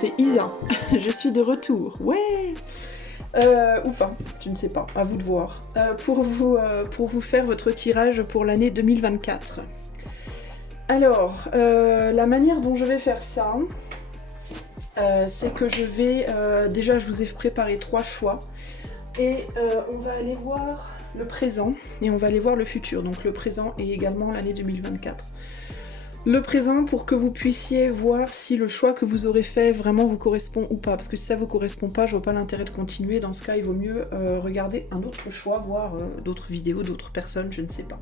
C'est Isa. Je suis de retour. Ouais. Ou pas, je ne sais pas, à vous de voir. Pour vous faire votre tirage pour l'année 2024. Alors, la manière dont je vais faire ça, c'est que je vais... déjà, je vous ai préparé 3 choix. Et on va aller voir le présent et on va aller voir le futur. Donc le présent et également l'année 2024. Le présent pour que vous puissiez voir si le choix que vous aurez fait vraiment vous correspond ou pas. Parce que si ça vous correspond pas, je vois pas l'intérêt de continuer. Dans ce cas, il vaut mieux regarder un autre choix, voir d'autres vidéos, d'autres personnes, je ne sais pas.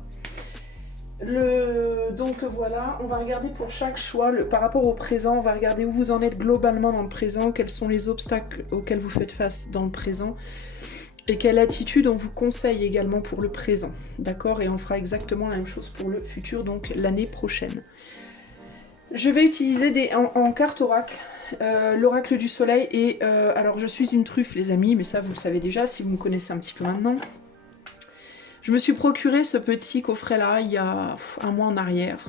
Donc voilà, on va regarder pour chaque choix, par rapport au présent, on va regarder où vous en êtes globalement dans le présent, quels sont les obstacles auxquels vous faites face dans le présent, et quelle attitude on vous conseille également pour le présent, d'accord? Et on fera exactement la même chose pour le futur, donc l'année prochaine. Je vais utiliser en carte oracle, l'oracle du soleil, et alors je suis une truffe les amis, mais ça vous le savez déjà si vous me connaissez un petit peu maintenant. Je me suis procuré ce petit coffret là il y a un mois en arrière,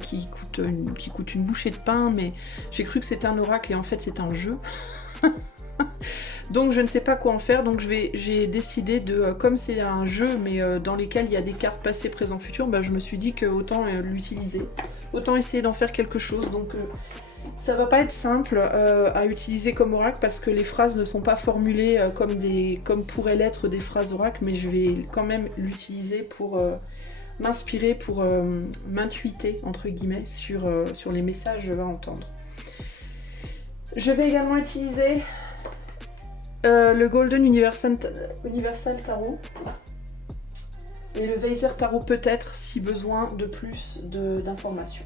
qui coûte une bouchée de pain, mais j'ai cru que c'était un oracle et en fait c'est un jeu. Donc je ne sais pas quoi en faire, donc j'ai décidé de, comme c'est un jeu mais dans lesquels il y a des cartes passé, présent, futur, bah, je me suis dit que autant l'utiliser, autant essayer d'en faire quelque chose. Donc ça va pas être simple à utiliser comme oracle parce que les phrases ne sont pas formulées comme pourraient l'être des phrases oracle, mais je vais quand même l'utiliser pour m'inspirer, pour m'intuiter entre guillemets sur les messages que je vais entendre. Je vais également utiliser le Golden Universal Tarot et le Weiser Tarot peut-être si besoin de plus d'informations.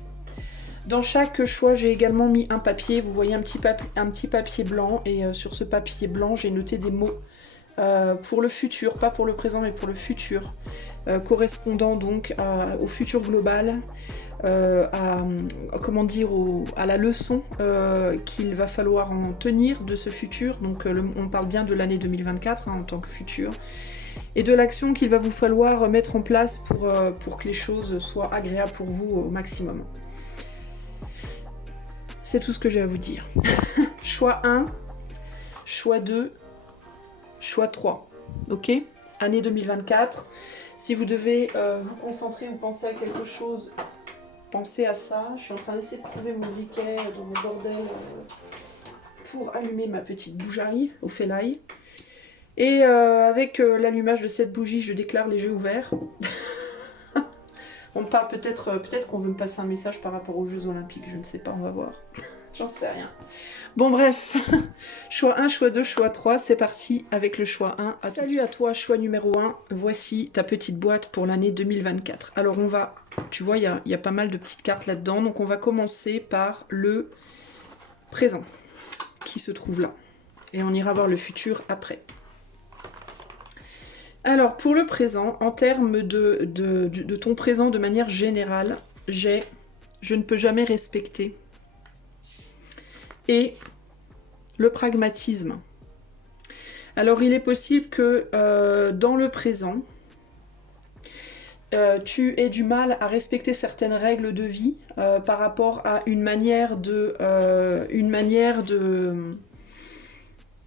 Dans chaque choix, j'ai également mis un papier. Vous voyez un petit papier blanc et sur ce papier blanc, j'ai noté des mots pour le futur, pas pour le présent mais pour le futur, correspondant donc au futur global, comment dire, à la leçon qu'il va falloir en tenir de ce futur. Donc on parle bien de l'année 2024 hein, en tant que futur, et de l'action qu'il va vous falloir mettre en place pour que les choses soient agréables pour vous au maximum. C'est tout ce que j'ai à vous dire. Choix 1, choix 2, choix 3. Ok? Année 2024. Si vous devez vous concentrer ou penser à quelque chose, pensez à ça. Je suis en train d'essayer de trouver mon briquet dans mon bordel pour allumer ma petite bougerie au felaï. Et avec l'allumage de cette bougie, je déclare les jeux ouverts. On parle peut-être qu'on veut me passer un message par rapport aux Jeux Olympiques, je ne sais pas, on va voir. J'en sais rien. Bon bref, choix 1, choix 2, choix 3, c'est parti avec le choix 1. Salut à toi, choix numéro 1, voici ta petite boîte pour l'année 2024. Alors on va, tu vois, il y a pas mal de petites cartes là-dedans, donc on va commencer par le présent, qui se trouve là. Et on ira voir le futur après. Alors, pour le présent, en termes de ton présent de manière générale, j'ai « je ne peux jamais respecter » et le pragmatisme. Alors, il est possible que dans le présent, tu aies du mal à respecter certaines règles de vie par rapport à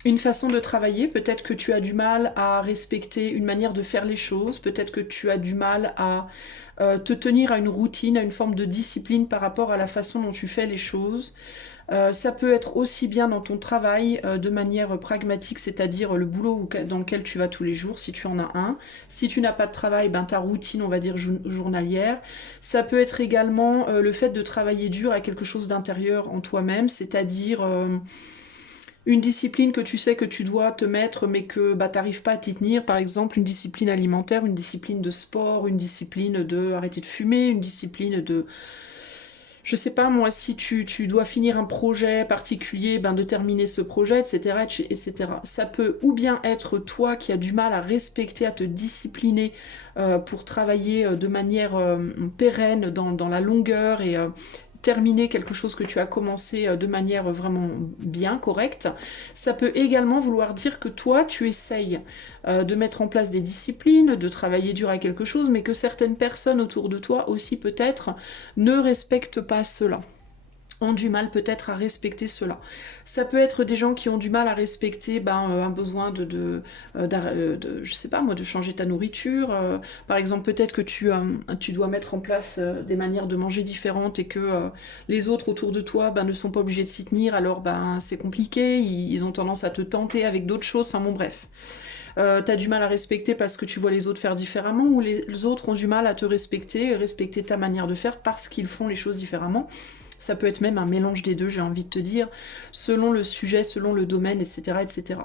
une façon de travailler. Peut-être que tu as du mal à respecter une manière de faire les choses, peut-être que tu as du mal à te tenir à une routine, à une forme de discipline par rapport à la façon dont tu fais les choses. Ça peut être aussi bien dans ton travail de manière pragmatique, c'est-à-dire le boulot dans lequel tu vas tous les jours, si tu en as un. Si tu n'as pas de travail, ben, ta routine, on va dire, journalière. Ça peut être également le fait de travailler dur à quelque chose d'intérieur en toi-même, c'est-à-dire une discipline que tu sais que tu dois te mettre mais que bah, tu n'arrives pas à t'y tenir, par exemple une discipline alimentaire, une discipline de sport, une discipline de arrêter de fumer, une discipline de... Je sais pas moi, si tu dois finir un projet particulier, ben de terminer ce projet, etc., etc. Ça peut ou bien être toi qui as du mal à respecter, à te discipliner pour travailler de manière pérenne dans la longueur et terminer quelque chose que tu as commencé de manière vraiment bien, correcte. Ça peut également vouloir dire que toi, tu essayes de mettre en place des disciplines, de travailler dur à quelque chose, mais que certaines personnes autour de toi aussi peut-être ne respectent pas cela. ont du mal peut-être à respecter cela. Ça peut être des gens qui ont du mal à respecter un besoin je sais pas moi, de changer ta nourriture. Par exemple, peut-être que tu dois mettre en place des manières de manger différentes et que les autres autour de toi ne sont pas obligés de s'y tenir, alors c'est compliqué, ils ont tendance à te tenter avec d'autres choses, enfin bon bref. T'as du mal à respecter parce que tu vois les autres faire différemment, ou les autres ont du mal à te respecter, respecter ta manière de faire parce qu'ils font les choses différemment. Ça peut être même un mélange des deux, j'ai envie de te dire, selon le sujet, selon le domaine, etc. etc.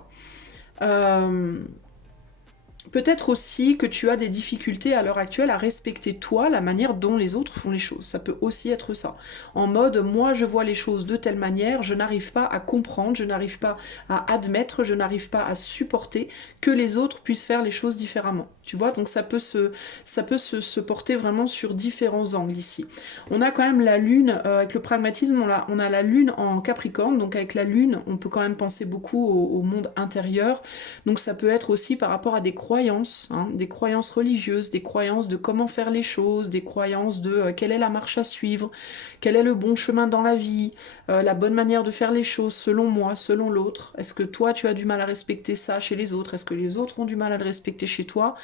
Peut-être aussi que tu as des difficultés à l'heure actuelle à respecter toi la manière dont les autres font les choses. Ça peut aussi être ça. En mode, moi je vois les choses de telle manière, je n'arrive pas à comprendre, je n'arrive pas à admettre, je n'arrive pas à supporter que les autres puissent faire les choses différemment. Tu vois, donc ça peut se porter vraiment sur différents angles ici. On a quand même la lune, avec le pragmatisme, on a la lune en Capricorne, donc avec la lune, on peut quand même penser beaucoup au monde intérieur. Donc ça peut être aussi par rapport à des croyances, hein, des croyances religieuses, des croyances de comment faire les choses, des croyances de quelle est la marche à suivre, quel est le bon chemin dans la vie, la bonne manière de faire les choses selon moi, selon l'autre. Est-ce que toi tu as du mal à respecter ça chez les autres? Est-ce que les autres ont du mal à le respecter chez toi?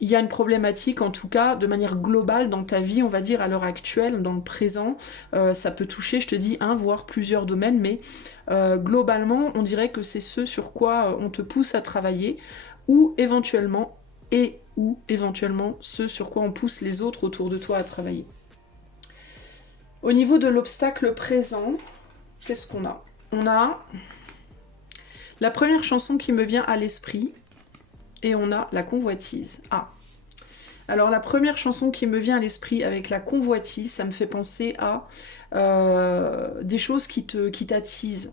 Il y a une problématique, en tout cas, de manière globale dans ta vie, on va dire, à l'heure actuelle, dans le présent. Ça peut toucher, je te dis, un, voire plusieurs domaines, mais globalement, on dirait que c'est ce sur quoi on te pousse à travailler, ou éventuellement, ce sur quoi on pousse les autres autour de toi à travailler. Au niveau de l'obstacle présent, qu'est-ce qu'on a? On a la première chanson qui me vient à l'esprit, et on a la convoitise. Ah. Alors la première chanson qui me vient à l'esprit avec la convoitise, ça me fait penser à des choses qui t'attisent.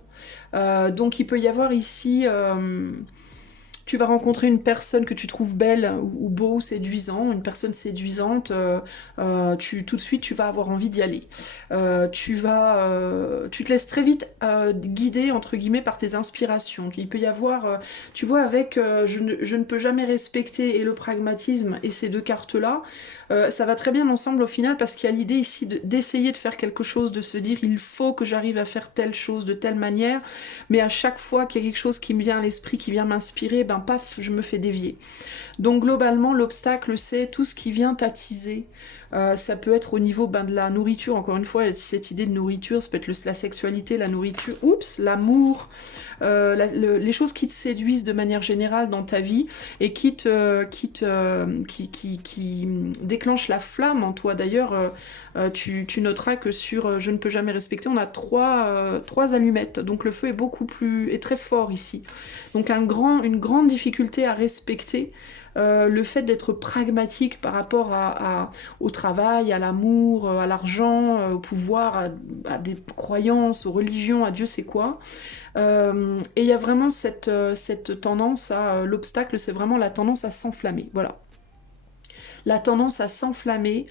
Donc il peut y avoir ici tu vas rencontrer une personne que tu trouves belle ou beau, séduisant, une personne séduisante, tout de suite tu vas avoir envie d'y aller. Tu te laisses très vite guider entre guillemets par tes inspirations. Il peut y avoir, tu vois, avec je ne peux jamais respecter et le pragmatisme et ces deux cartes-là, ça va très bien ensemble au final parce qu'il y a l'idée ici d'essayer de faire quelque chose, de se dire il faut que j'arrive à faire telle chose de telle manière, mais à chaque fois qu'il y a quelque chose qui me vient à l'esprit, qui vient m'inspirer, paf, je me fais dévier. Donc globalement, l'obstacle, c'est tout ce qui vient t'attiser. Ça peut être au niveau de la nourriture, encore une fois, cette idée de nourriture, ça peut être la sexualité, la nourriture, l'amour, les choses qui te séduisent de manière générale dans ta vie et qui déclenchent la flamme en toi. D'ailleurs, tu noteras que sur Je ne peux jamais respecter, on a trois allumettes, donc le feu est très fort ici. Donc une grande difficulté à respecter le fait d'être pragmatique par rapport au travail, à l'amour, à l'argent, au pouvoir, à des croyances, aux religions, à Dieu sait quoi. Et il y a vraiment cette tendance l'obstacle, c'est vraiment la tendance à s'enflammer. Voilà. La tendance à s'enflammer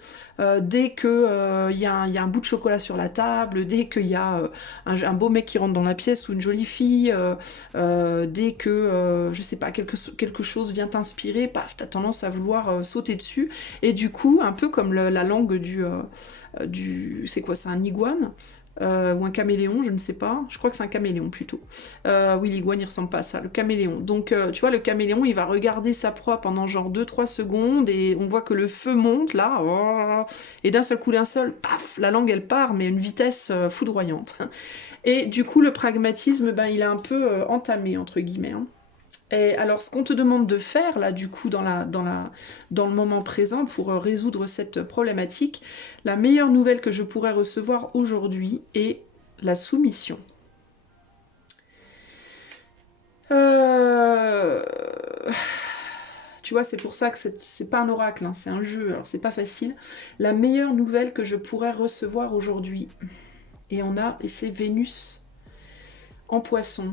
dès qu'il y a un bout de chocolat sur la table, dès qu'il y a un beau mec qui rentre dans la pièce ou une jolie fille, dès que, je sais pas, quelque chose vient t'inspirer, paf, t'as tendance à vouloir sauter dessus. Et du coup, un peu comme la langue c'est quoi, c'est un iguane ou un caméléon, je ne sais pas. Je crois que c'est un caméléon plutôt. Oui, l'iguane, il ressemble pas à ça, le caméléon. Donc, tu vois, le caméléon, il va regarder sa proie pendant genre 2-3 secondes et on voit que le feu monte là. Et d'un seul coup, paf, la langue, elle part, mais à une vitesse foudroyante. Et du coup, le pragmatisme, il est un peu entamé, entre guillemets. Hein. Et alors, ce qu'on te demande de faire, là, du coup, dans le moment présent, pour résoudre cette problématique, la meilleure nouvelle que je pourrais recevoir aujourd'hui est la soumission. Tu vois, c'est pour ça que c'est pas un oracle, hein, c'est un jeu, alors c'est pas facile. La meilleure nouvelle que je pourrais recevoir aujourd'hui, et c'est Vénus en Poisson.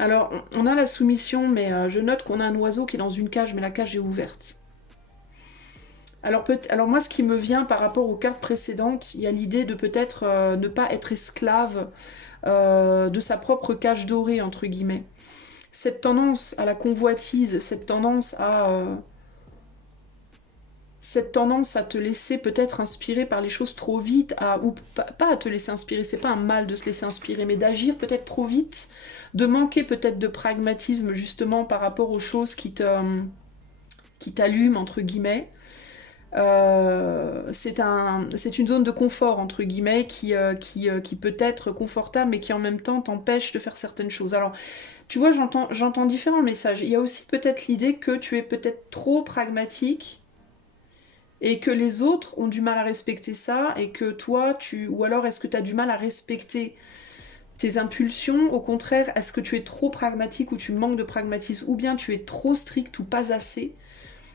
Alors, on a la soumission, mais je note qu'on a un oiseau qui est dans une cage, mais la cage est ouverte. Alors moi, ce qui me vient par rapport aux cartes précédentes, il y a l'idée de peut-être ne pas être esclave de sa propre cage dorée, entre guillemets. Cette tendance à la convoitise, cette tendance cette tendance à te laisser peut-être inspirer par les choses trop vite, ou pas à te laisser inspirer, c'est pas un mal de se laisser inspirer, mais d'agir peut-être trop vite, de manquer peut-être de pragmatisme justement par rapport aux choses qui t'allument, entre guillemets. C'est une zone de confort, entre guillemets, qui peut être confortable, mais qui en même temps t'empêche de faire certaines choses. Alors, tu vois, j'entends différents messages. Il y a aussi peut-être l'idée que tu es peut-être trop pragmatique et que les autres ont du mal à respecter ça et que toi, ou alors est-ce que tu as du mal à respecter tes impulsions? Au contraire, est-ce que tu es trop pragmatique ou tu manques de pragmatisme, ou bien tu es trop strict ou pas assez?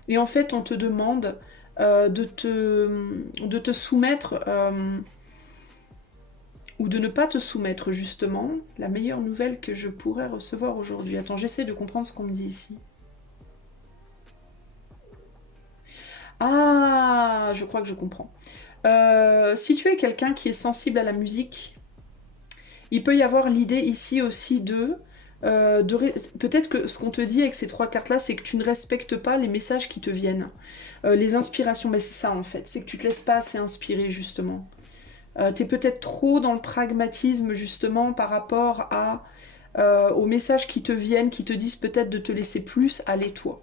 Et en fait, on te demande de te soumettre ou de ne pas te soumettre, justement. La meilleure nouvelle que je pourrais recevoir aujourd'hui. Attends, j'essaie de comprendre ce qu'on me dit ici. Ah, je crois que je comprends. Si tu es quelqu'un qui est sensible à la musique, il peut y avoir l'idée ici aussi peut-être que ce qu'on te dit avec ces trois cartes-là, c'est que tu ne respectes pas les messages qui te viennent. Les inspirations, mais c'est ça en fait, c'est que tu te laisses pas assez inspirer justement. Tu es peut-être trop dans le pragmatisme justement par rapport aux messages qui te viennent, qui te disent peut-être de te laisser plus aller toi.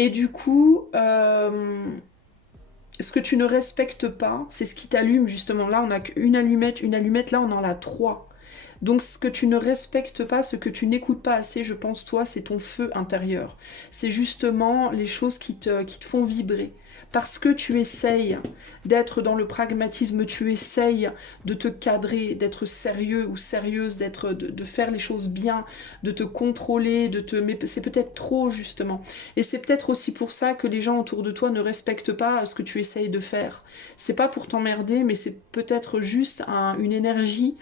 Et du coup, ce que tu ne respectes pas, c'est ce qui t'allume justement. Là, on n'a qu'une allumette, là on en a trois. Donc ce que tu ne respectes pas, ce que tu n'écoutes pas assez, je pense toi, c'est ton feu intérieur. C'est justement les choses qui te font vibrer. Parce que tu essayes d'être dans le pragmatisme, tu essayes de te cadrer, d'être sérieux ou sérieuse, de faire les choses bien, de te contrôler, mais c'est peut-être trop justement. Et c'est peut-être aussi pour ça que les gens autour de toi ne respectent pas ce que tu essayes de faire. C'est pas pour t'emmerder, mais c'est peut-être juste une énergie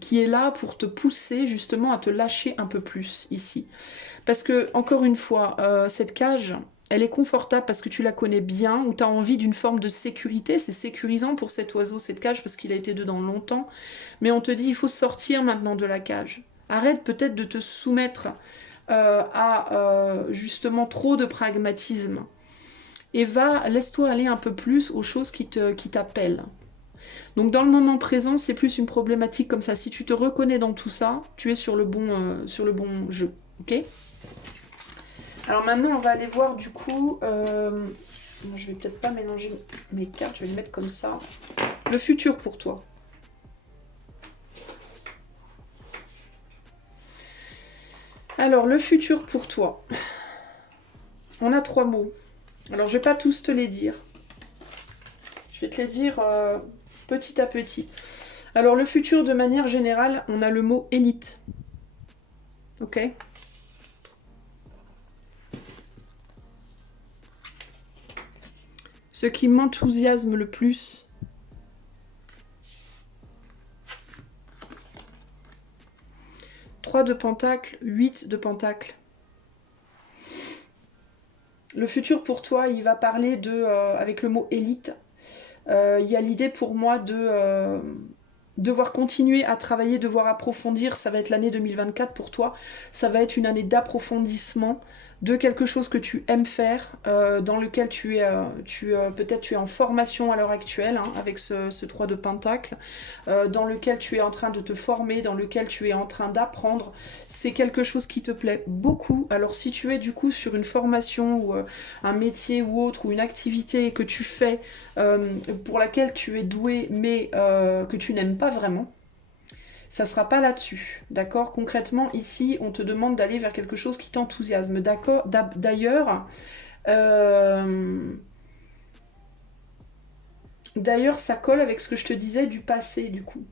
qui est là pour te pousser justement à te lâcher un peu plus ici. Parce que, encore une fois, cette cage, elle est confortable parce que tu la connais bien, ou tu as envie d'une forme de sécurité. C'est sécurisant pour cet oiseau, cette cage, parce qu'il a été dedans longtemps. Mais on te dit, il faut sortir maintenant de la cage. Arrête peut-être de te soumettre à justement trop de pragmatisme. Et laisse-toi aller un peu plus aux choses qui t'appellent. Donc dans le moment présent, c'est plus une problématique comme ça. Si tu te reconnais dans tout ça, tu es sur le bon jeu. Ok? Alors maintenant, on va aller voir du coup... je vais peut-être pas mélanger mes cartes, je vais les mettre comme ça. Le futur pour toi. Alors, le futur pour toi. On a trois mots. Alors, je vais pas tous te les dire. Je vais te les dire petit à petit. Alors, le futur, de manière générale, on a le mot élite. Ok? Ce qui m'enthousiasme le plus, Trois de Pentacle, 8 de Pentacle. Le futur pour toi, il va parler avec le mot élite. Il y a l'idée pour moi de devoir continuer à travailler, devoir approfondir. Ça va être l'année 2024 pour toi. Ça va être une année d'approfondissement de quelque chose que tu aimes faire, dans lequel peut-être tu es en formation à l'heure actuelle, hein, avec ce 3 de Pentacle, dans lequel tu es en train de te former, dans lequel tu es en train d'apprendre. C'est quelque chose qui te plaît beaucoup. Alors si tu es du coup sur une formation ou un métier ou autre, ou une activité que tu fais, pour laquelle tu es doué, mais que tu n'aimes pas vraiment, ça ne sera pas là-dessus, d'accord? Concrètement, ici, on te demande d'aller vers quelque chose qui t'enthousiasme, d'accord? Euh, D'ailleurs, ça colle avec ce que je te disais du passé, du coup.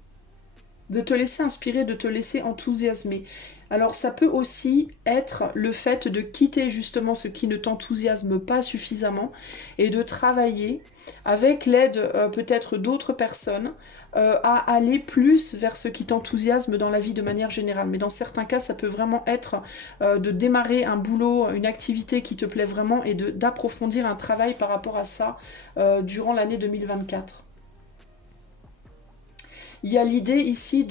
De te laisser inspirer, de te laisser enthousiasmer. Alors ça peut aussi être le fait de quitter justement ce qui ne t'enthousiasme pas suffisamment et de travailler avec l'aide peut-être d'autres personnes à aller plus vers ce qui t'enthousiasme dans la vie de manière générale. Mais dans certains cas, ça peut vraiment être de démarrer un boulot, une activité qui te plaît vraiment et d'approfondir un travail par rapport à ça durant l'année 2024. Il y a l'idée ici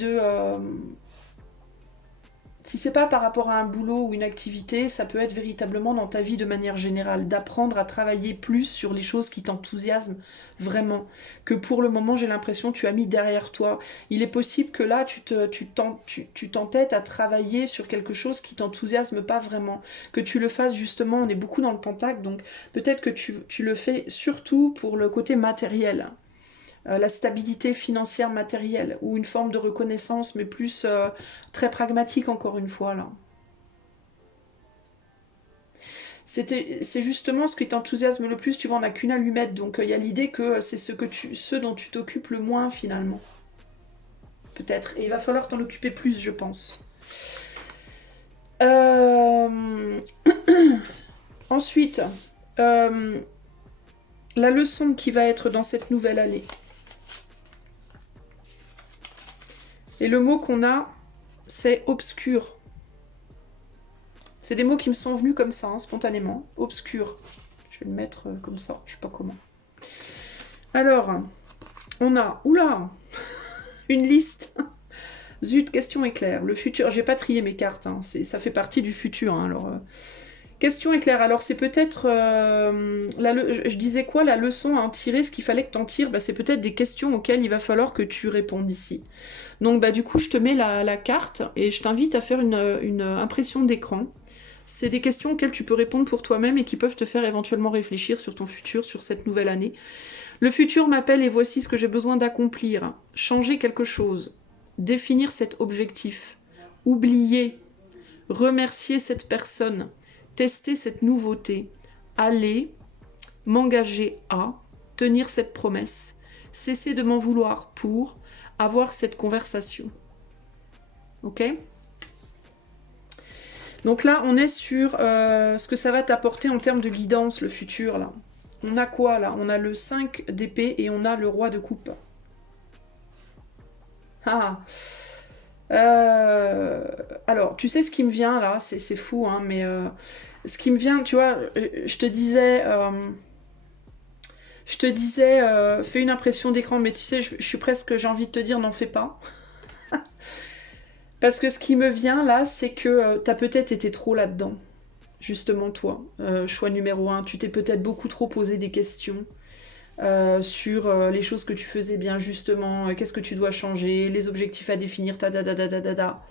Si c'est pas par rapport à un boulot ou une activité, ça peut être véritablement dans ta vie de manière générale, d'apprendre à travailler plus sur les choses qui t'enthousiasment vraiment, que pour le moment j'ai l'impression tu as mis derrière toi. Il est possible que là tu t'entêtes à travailler sur quelque chose qui t'enthousiasme pas vraiment, que tu le fasses justement, on est beaucoup dans le pentacle, donc peut-être que tu le fais surtout pour le côté matériel, la stabilité financière matérielle, ou une forme de reconnaissance, mais plus très pragmatique encore une fois là. C'est justement ce qui t'enthousiasme le plus, tu vois, on n'a qu'une allumette, donc il y a l'idée que c'est ce dont tu t'occupes le moins finalement. Peut-être, et il va falloir t'en occuper plus, je pense. Euh... Ensuite, euh, la leçon qui va être dans cette nouvelle année. Et le mot qu'on a, c'est obscur. C'est des mots qui me sont venus comme ça, hein, spontanément. Obscur. Je vais le mettre comme ça, je sais pas comment. Alors, on a, oula, une liste. Zut, question éclair. Le futur, j'ai pas trié mes cartes, hein, ça fait partie du futur. Hein, alors, question éclair, alors c'est peut-être, je disais quoi, la leçon à en tirer, ce qu'il fallait que tu en tires, bah, c'est peut-être des questions auxquelles il va falloir que tu répondes ici. Donc bah, du coup, je te mets la carte et je t'invite à faire une impression d'écran. C'est des questions auxquelles tu peux répondre pour toi-même et qui peuvent te faire éventuellement réfléchir sur ton futur, sur cette nouvelle année. Le futur m'appelle et voici ce que j'ai besoin d'accomplir. Changer quelque chose. Définir cet objectif. Oublier. Remercier cette personne. Tester cette nouveauté. Aller. M'engager à. Tenir cette promesse. Cesser de m'en vouloir pour. Avoir cette conversation. Ok ? Donc là, on est sur ce que ça va t'apporter en termes de guidance, le futur, là. On a quoi, là? On a le 5 d'épée et on a le roi de coupe. Ah. Alors, tu sais ce qui me vient, là? C'est fou, hein, mais... ce qui me vient, tu vois, je te disais... fais une impression d'écran, mais tu sais, je suis presque, j'ai envie de te dire, n'en fais pas. Parce que ce qui me vient, là, c'est que t'as peut-être été trop là-dedans. Justement toi, choix numéro un, tu t'es peut-être beaucoup trop posé des questions sur les choses que tu faisais bien justement, qu'est-ce que tu dois changer, les objectifs à définir, ta da da da da da da.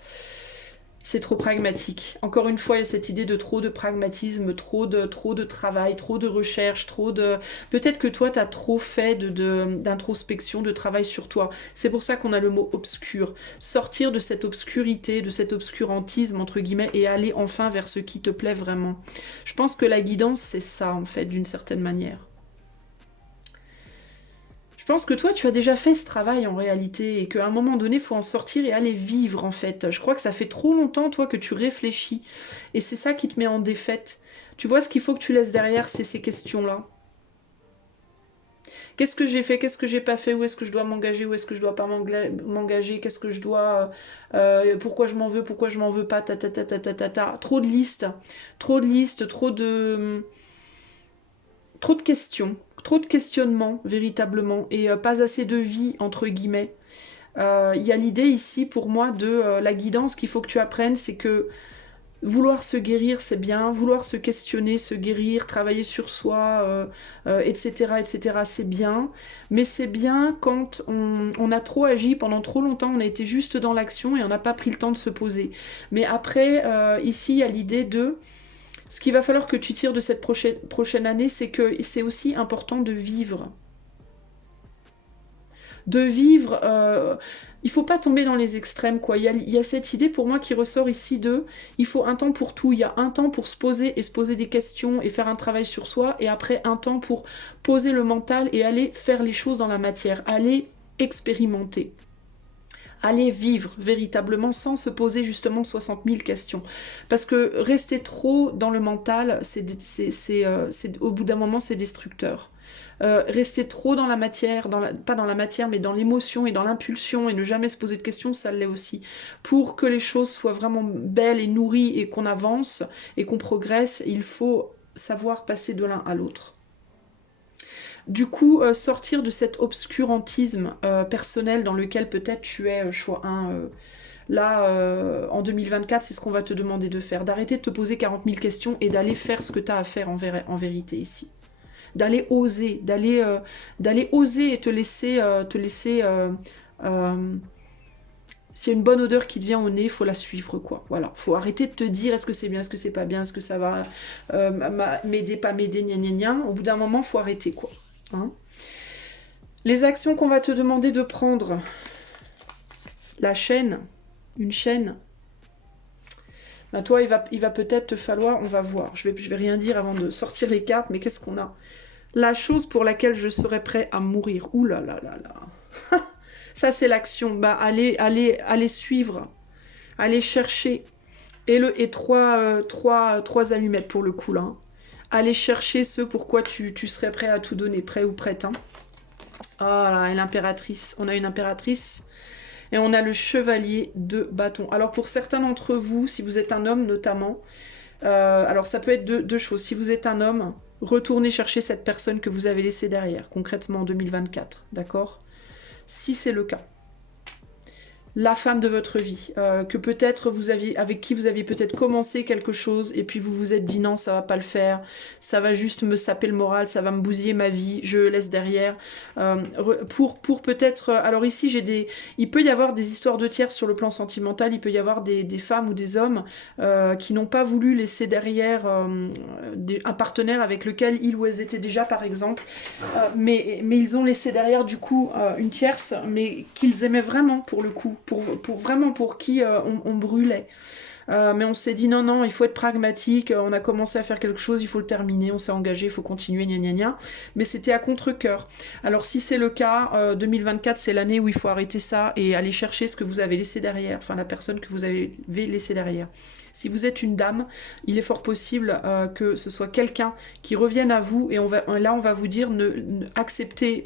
C'est trop pragmatique. Encore une fois, il y a cette idée de trop de pragmatisme, trop de travail, trop de recherche, trop de... Peut-être que toi, tu as trop fait d'introspection, de travail sur toi. C'est pour ça qu'on a le mot obscur. Sortir de cette obscurité, de cet obscurantisme, entre guillemets, et aller enfin vers ce qui te plaît vraiment. Je pense que la guidance, c'est ça, en fait, d'une certaine manière. Je pense que toi, tu as déjà fait ce travail en réalité et qu'à un moment donné, il faut en sortir et aller vivre en fait. Je crois que ça fait trop longtemps, toi, que tu réfléchis et c'est ça qui te met en défaite. Tu vois, ce qu'il faut que tu laisses derrière, c'est ces questions-là. Qu'est-ce que j'ai fait? Qu'est-ce que j'ai pas fait? Où est-ce que je dois m'engager? Où est-ce que je dois pas m'engager? Qu'est-ce que je dois... pourquoi je m'en veux? Pourquoi je m'en veux pas? Ta, ta, ta, ta, ta, ta, ta. Trop de listes. Trop de listes, trop de questions, trop de questionnements véritablement et pas assez de vie entre guillemets. Il y a l'idée ici pour moi de la guidance qu'il faut que tu apprennes, c'est que vouloir se guérir c'est bien, vouloir se questionner, se guérir, travailler sur soi, etc., etc., c'est bien, mais c'est bien quand on a trop agi pendant trop longtemps, on a été juste dans l'action et on n'a pas pris le temps de se poser. Mais après, ici, il y a l'idée de ce qu'il va falloir que tu tires de cette prochaine année, c'est que c'est aussi important de vivre. De vivre, il faut pas tomber dans les extrêmes, quoi. Il y a cette idée pour moi qui ressort ici de, il faut un temps pour tout. Il y a un temps pour se poser et se poser des questions et faire un travail sur soi, et après un temps pour poser le mental et aller faire les choses dans la matière, aller expérimenter. Aller vivre véritablement sans se poser justement 60 000 questions. Parce que rester trop dans le mental, au bout d'un moment, c'est destructeur. Rester trop dans la matière, pas dans la matière, mais dans l'émotion et dans l'impulsion et ne jamais se poser de questions, ça l'est aussi. Pour que les choses soient vraiment belles et nourries et qu'on avance et qu'on progresse, il faut savoir passer de l'un à l'autre. Du coup, sortir de cet obscurantisme personnel dans lequel peut-être tu es choix 1 Là, en 2024, c'est ce qu'on va te demander de faire. D'arrêter de te poser 40 000 questions et d'aller faire ce que tu as à faire en vérité ici. D'aller oser, d'aller oser et te laisser... s'il y a une bonne odeur qui te vient au nez, il faut la suivre, quoi. Voilà. Faut arrêter de te dire est-ce que c'est bien, est-ce que c'est pas bien, est-ce que ça va m'aider, pas m'aider, gna gna gna. Au bout d'un moment, faut arrêter, quoi. Hein. Les actions qu'on va te demander de prendre. La chaîne. Une chaîne. Ben toi, il va peut-être te falloir, on va voir. Je vais rien dire avant de sortir les cartes, mais qu'est-ce qu'on a? La chose pour laquelle je serais prêt à mourir. Ouh là là là là. Ça, c'est l'action. Bah, allez suivre. Allez chercher. Et trois allumettes pour le coup, là. Allez chercher ce pourquoi tu serais prêt à tout donner. Prêt ou prête, hein. Ah là, et l'impératrice. On a une impératrice. Et on a le chevalier de bâton. Alors, pour certains d'entre vous, si vous êtes un homme notamment, alors ça peut être deux choses. Si vous êtes un homme, retournez chercher cette personne que vous avez laissée derrière, concrètement en 2024, d'accord? Si c'est le cas. La femme de votre vie, que peut-être avec qui vous aviez peut-être commencé quelque chose et puis vous vous êtes dit non, ça va pas le faire, ça va juste me saper le moral, ça va me bousiller ma vie, je laisse derrière. Pour peut-être, alors ici il peut y avoir des histoires de tiers sur le plan sentimental, il peut y avoir des femmes ou des hommes qui n'ont pas voulu laisser derrière un partenaire avec lequel ils ou elles étaient déjà par exemple, mais ils ont laissé derrière du coup une tierce, mais qu'ils aimaient vraiment pour le coup, vraiment pour qui on brûlait. Mais on s'est dit non, non, il faut être pragmatique, on a commencé à faire quelque chose, il faut le terminer, on s'est engagé, il faut continuer, gna gna gna. Mais c'était à contre-cœur. Alors si c'est le cas, 2024 c'est l'année où il faut arrêter ça et aller chercher ce que vous avez laissé derrière, enfin la personne que vous avez laissée derrière. Si vous êtes une dame, il est fort possible que ce soit quelqu'un qui revienne à vous et là on va vous dire acceptez,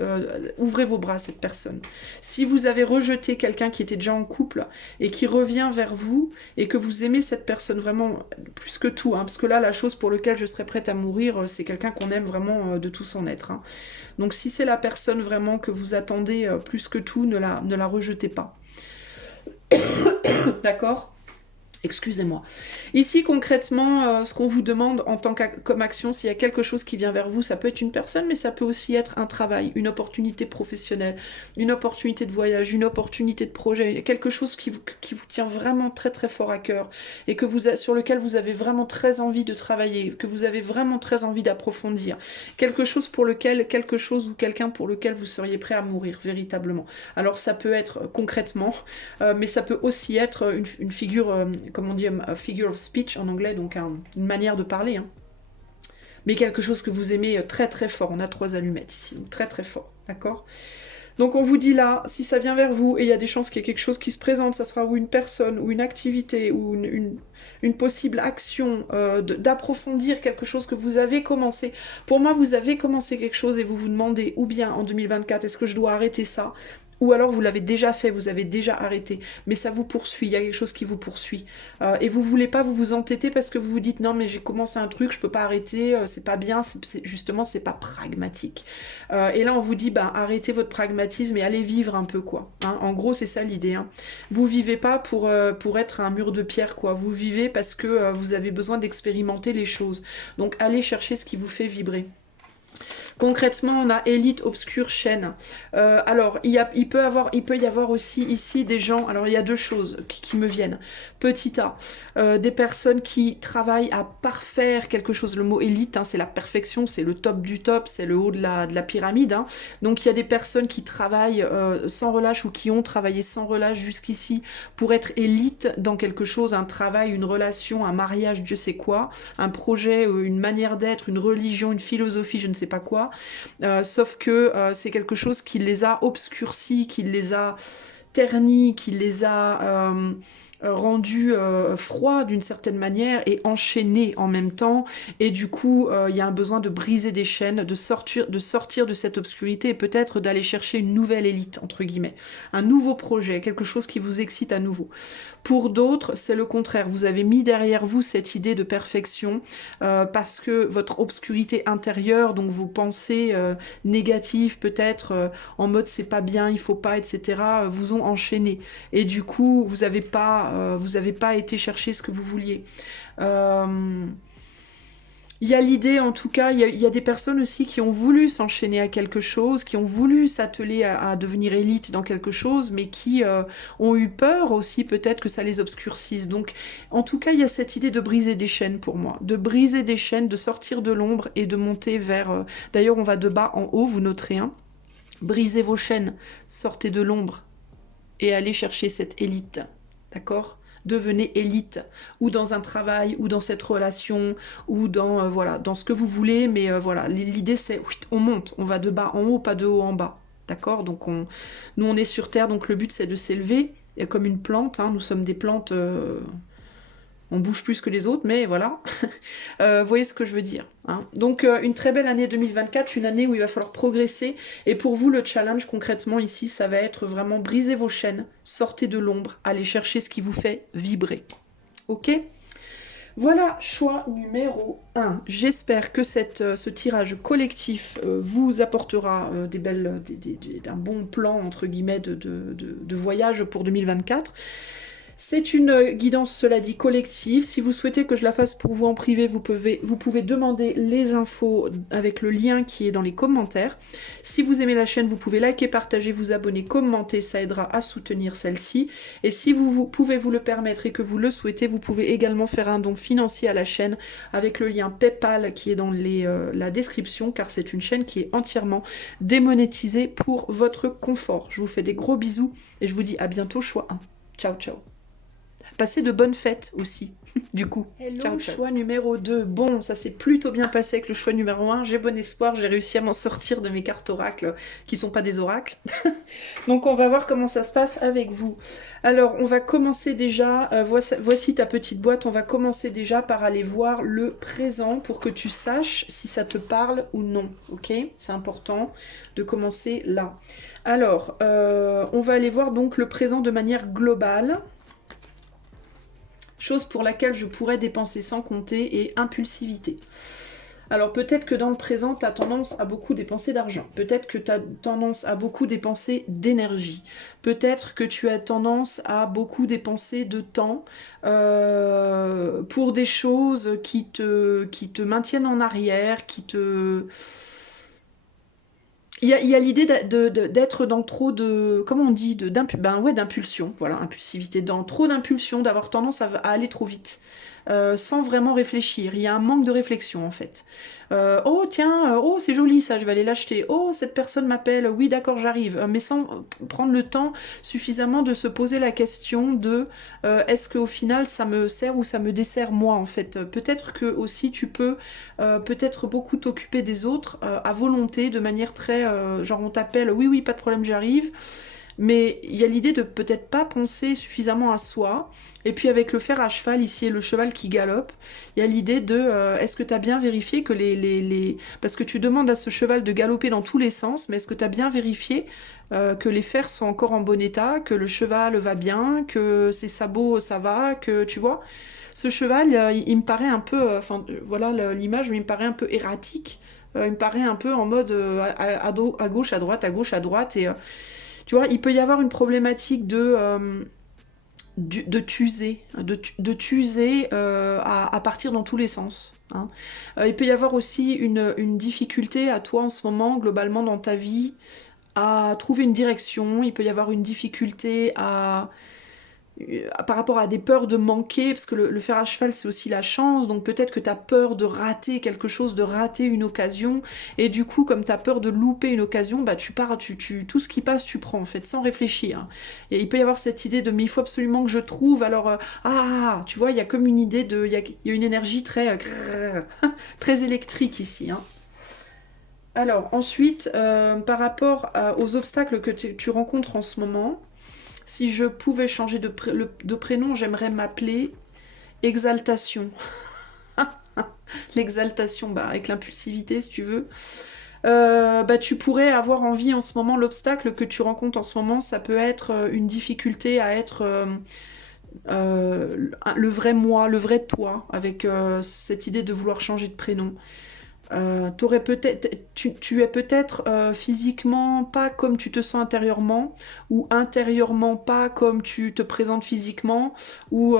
ouvrez vos bras à cette personne. Si vous avez rejeté quelqu'un qui était déjà en couple et qui revient vers vous et que vous aimez cette personne vraiment plus que tout, hein, parce que là la chose pour laquelle je serais prête à mourir, c'est quelqu'un qu'on aime vraiment de tout son être. Hein. Donc si c'est la personne vraiment que vous attendez plus que tout, ne la rejetez pas. D'accord ? Excusez-moi. Ici, concrètement, ce qu'on vous demande en tant comme action, s'il y a quelque chose qui vient vers vous, ça peut être une personne, mais ça peut aussi être un travail, une opportunité professionnelle, une opportunité de voyage, une opportunité de projet, quelque chose qui vous tient vraiment très très fort à cœur et sur lequel vous avez vraiment très envie de travailler, que vous avez vraiment très envie d'approfondir. Quelque chose ou quelqu'un pour lequel vous seriez prêt à mourir, véritablement. Alors ça peut être concrètement, mais ça peut aussi être une figure... comme on dit, a figure of speech en anglais, donc une manière de parler, hein. Mais quelque chose que vous aimez très très fort. On a 3 allumettes ici, donc très très fort, d'accord? Donc on vous dit là, si ça vient vers vous, et il y a des chances qu'il y ait quelque chose qui se présente, ça sera ou une personne, ou une activité, ou une possible action, d'approfondir quelque chose que vous avez commencé. Pour moi, vous avez commencé quelque chose et vous vous demandez, ou bien en 2024, est-ce que je dois arrêter ça ? Ou alors vous l'avez déjà fait, vous avez déjà arrêté, mais ça vous poursuit, il y a quelque chose qui vous poursuit. Et vous voulez pas vous entêter parce que vous vous dites non mais j'ai commencé un truc, je peux pas arrêter, c'est pas bien, justement c'est pas pragmatique. Et là on vous dit bah arrêtez votre pragmatisme et allez vivre un peu quoi. Hein. En gros c'est ça l'idée. Hein. Vous vivez pas pour être un mur de pierre quoi, vous vivez parce que vous avez besoin d'expérimenter les choses. Donc allez chercher ce qui vous fait vibrer. Concrètement, on a élite, obscure, chaîne. Alors, il peut y avoir aussi ici des gens... Alors, il y a 2 choses qui me viennent. Petit A, des personnes qui travaillent à parfaire quelque chose. Le mot élite, hein, c'est la perfection, c'est le top du top, c'est le haut de la pyramide. Hein. Donc, il y a des personnes qui travaillent sans relâche ou qui ont travaillé sans relâche jusqu'ici pour être élite dans quelque chose, un travail, une relation, un mariage, Dieu sait quoi, un projet, une manière d'être, une religion, une philosophie, je ne sais pas quoi. Sauf que c'est quelque chose qui les a obscurcis, qui les a ternis, qui les a rendus froids d'une certaine manière et enchaînés en même temps. Et du coup, il y a un besoin de briser des chaînes, de sortir de cette obscurité et peut-être d'aller chercher une nouvelle élite, entre guillemets. Un nouveau projet, quelque chose qui vous excite à nouveau. Pour d'autres, c'est le contraire. Vous avez mis derrière vous cette idée de perfection parce que votre obscurité intérieure, donc vos pensées négatives peut-être, en mode c'est pas bien, il faut pas, etc., sont enchaînées. Et du coup, vous n'avez pas été chercher ce que vous vouliez. Il y a l'idée, en tout cas, il y a des personnes aussi qui ont voulu s'enchaîner à quelque chose, qui ont voulu s'atteler à devenir élite dans quelque chose, mais qui ont eu peur aussi peut-être que ça les obscurcisse. Donc, en tout cas, il y a cette idée de briser des chaînes pour moi, de briser des chaînes, de sortir de l'ombre et de monter vers... D'ailleurs, on va de bas en haut, vous noterez un. Brisez vos chaînes, sortez de l'ombre et allez chercher cette élite. D'accord ? Devenez élite, ou dans un travail, ou dans cette relation, ou dans, voilà, dans ce que vous voulez, mais voilà, l'idée c'est, on monte, on va de bas en haut, pas de haut en bas, d'accord? Donc nous on est sur Terre, donc le but c'est de s'élever, comme une plante, hein, nous sommes des plantes, on bouge plus que les autres, mais voilà. Vous voyez ce que je veux dire. Hein. Donc une très belle année 2024, une année où il va falloir progresser. Et pour vous, le challenge concrètement ici, ça va être vraiment briser vos chaînes, sortez de l'ombre, allez chercher ce qui vous fait vibrer. Ok? Voilà, choix numéro 1. J'espère que ce tirage collectif vous apportera un bon plan, entre guillemets, de voyage pour 2024. C'est une guidance, cela dit, collective. Si vous souhaitez que je la fasse pour vous en privé, vous pouvez demander les infos avec le lien qui est dans les commentaires. Si vous aimez la chaîne, vous pouvez liker, partager, vous abonner, commenter, ça aidera à soutenir celle-ci. Et si vous pouvez vous le permettre et que vous le souhaitez, vous pouvez également faire un don financier à la chaîne avec le lien PayPal qui est dans la description, car c'est une chaîne qui est entièrement démonétisée pour votre confort. Je vous fais des gros bisous et je vous dis à bientôt, choix 1. Ciao, ciao. Passez de bonnes fêtes aussi, du coup. Hello, ciao, ciao. Choix numéro 2. Bon, ça s'est plutôt bien passé avec le choix numéro 1. J'ai bon espoir, j'ai réussi à m'en sortir de mes cartes oracles, qui sont pas des oracles. Donc on va voir comment ça se passe avec vous. Alors, on va commencer déjà, voici ta petite boîte, on va commencer déjà par aller voir le présent pour que tu saches si ça te parle ou non, ok? C'est important de commencer là. Alors, on va aller voir donc le présent de manière globale. Chose pour laquelle je pourrais dépenser sans compter et impulsivité. Alors peut-être que dans le présent, tu as tendance à beaucoup dépenser d'argent. Peut-être que tu as tendance à beaucoup dépenser d'énergie. Peut-être que tu as tendance à beaucoup dépenser de temps pour des choses qui te maintiennent en arrière, qui te... Il y a l'idée d'être dans trop de... Comment on dit d'impulsion. Voilà, impulsivité. Dans trop d'impulsion, d'avoir tendance à aller trop vite. Sans vraiment réfléchir. Il y a un manque de réflexion, en fait. Oh, tiens, oh, c'est joli, ça, je vais aller l'acheter. Oh, cette personne m'appelle. Oui, d'accord, j'arrive. Mais sans prendre le temps suffisamment de se poser la question de est-ce qu'au final, ça me sert ou ça me dessert moi, en fait. Peut-être que aussi, tu peux peut-être beaucoup t'occuper des autres à volonté, de manière très... genre, on t'appelle, oui, oui, pas de problème, j'arrive. Mais il y a l'idée de peut-être pas penser suffisamment à soi. Et puis avec le fer à cheval, ici, et le cheval qui galope, il y a l'idée de est-ce que tu as bien vérifié que Parce que tu demandes à ce cheval de galoper dans tous les sens, mais est-ce que tu as bien vérifié que les fers sont encore en bon état, que le cheval va bien, que ses sabots, ça va, que tu vois. Ce cheval, il me paraît un peu... Enfin, voilà l'image, mais il me paraît un peu erratique. Il me paraît un peu en mode à gauche, à gauche, à droite, et... Tu vois, il peut y avoir une problématique de t'user, à partir dans tous les sens. Hein. Il peut y avoir aussi une difficulté à toi en ce moment, globalement dans ta vie, à trouver une direction. Il peut y avoir une difficulté par rapport à des peurs de manquer, parce que le fer à cheval c'est aussi la chance, donc peut-être que tu as peur de rater quelque chose, de rater une occasion, et du coup comme tu as peur de louper une occasion, bah tu pars, tout ce qui passe tu prends en fait, sans réfléchir. Et il peut y avoir cette idée de mais il faut absolument que je trouve, alors tu vois, il y a comme une idée de, il y a une énergie très, très électrique ici. Hein. Alors ensuite, par rapport aux obstacles que tu rencontres en ce moment, si je pouvais changer de prénom, j'aimerais m'appeler Exaltation. L'exaltation, bah, avec l'impulsivité, si tu veux. Bah, tu pourrais avoir envie en ce moment, l'obstacle que tu rencontres en ce moment, ça peut être une difficulté à être le vrai moi, le vrai toi, avec cette idée de vouloir changer de prénom. tu es peut-être physiquement pas comme tu te sens intérieurement, ou intérieurement pas comme tu te présentes physiquement, ou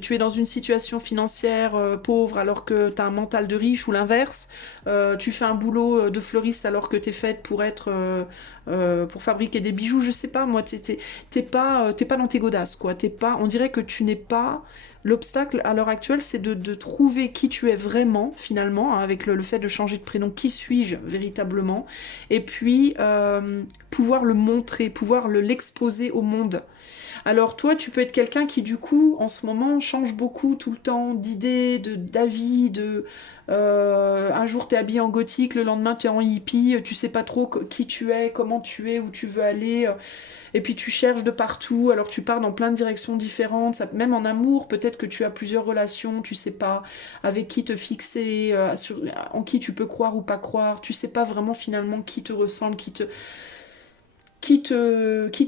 tu es dans une situation financière pauvre alors que tu as un mental de riche, ou l'inverse. Tu fais un boulot de fleuriste alors que tu es faite pour être pour fabriquer des bijoux, je sais pas, moi, t'es pas dans tes godasses, quoi. T'es pas, on dirait que tu n'es pas. L'obstacle à l'heure actuelle, c'est de trouver qui tu es vraiment, finalement, hein, avec le fait de changer de prénom. Qui suis-je véritablement? Et puis, pouvoir le montrer, pouvoir l'exposer au monde. Alors toi, tu peux être quelqu'un qui, du coup, en ce moment, change beaucoup tout le temps d'idées, d'avis, un jour t'es habillé en gothique, le lendemain t'es en hippie, tu sais pas trop qui tu es, comment tu es, où tu veux aller, et puis tu cherches de partout, alors tu pars dans plein de directions différentes, même en amour, peut-être que tu as plusieurs relations, tu sais pas avec qui te fixer, en qui tu peux croire ou pas croire, tu sais pas vraiment finalement qui te ressemble, qui te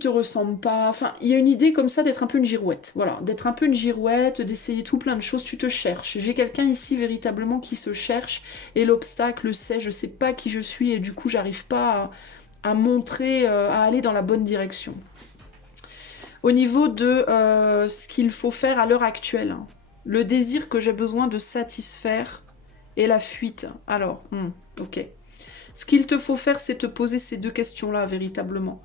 ressemble pas. Enfin, il y a une idée comme ça d'être un peu une girouette. Voilà, d'être un peu une girouette, d'essayer tout plein de choses, tu te cherches. J'ai quelqu'un ici véritablement qui se cherche et l'obstacle c'est je sais pas qui je suis et du coup j'arrive pas à montrer, à aller dans la bonne direction. Au niveau de ce qu'il faut faire à l'heure actuelle, hein, le désir que j'ai besoin de satisfaire et la fuite. Alors, ok. Ce qu'il te faut faire, c'est te poser ces deux questions-là, véritablement.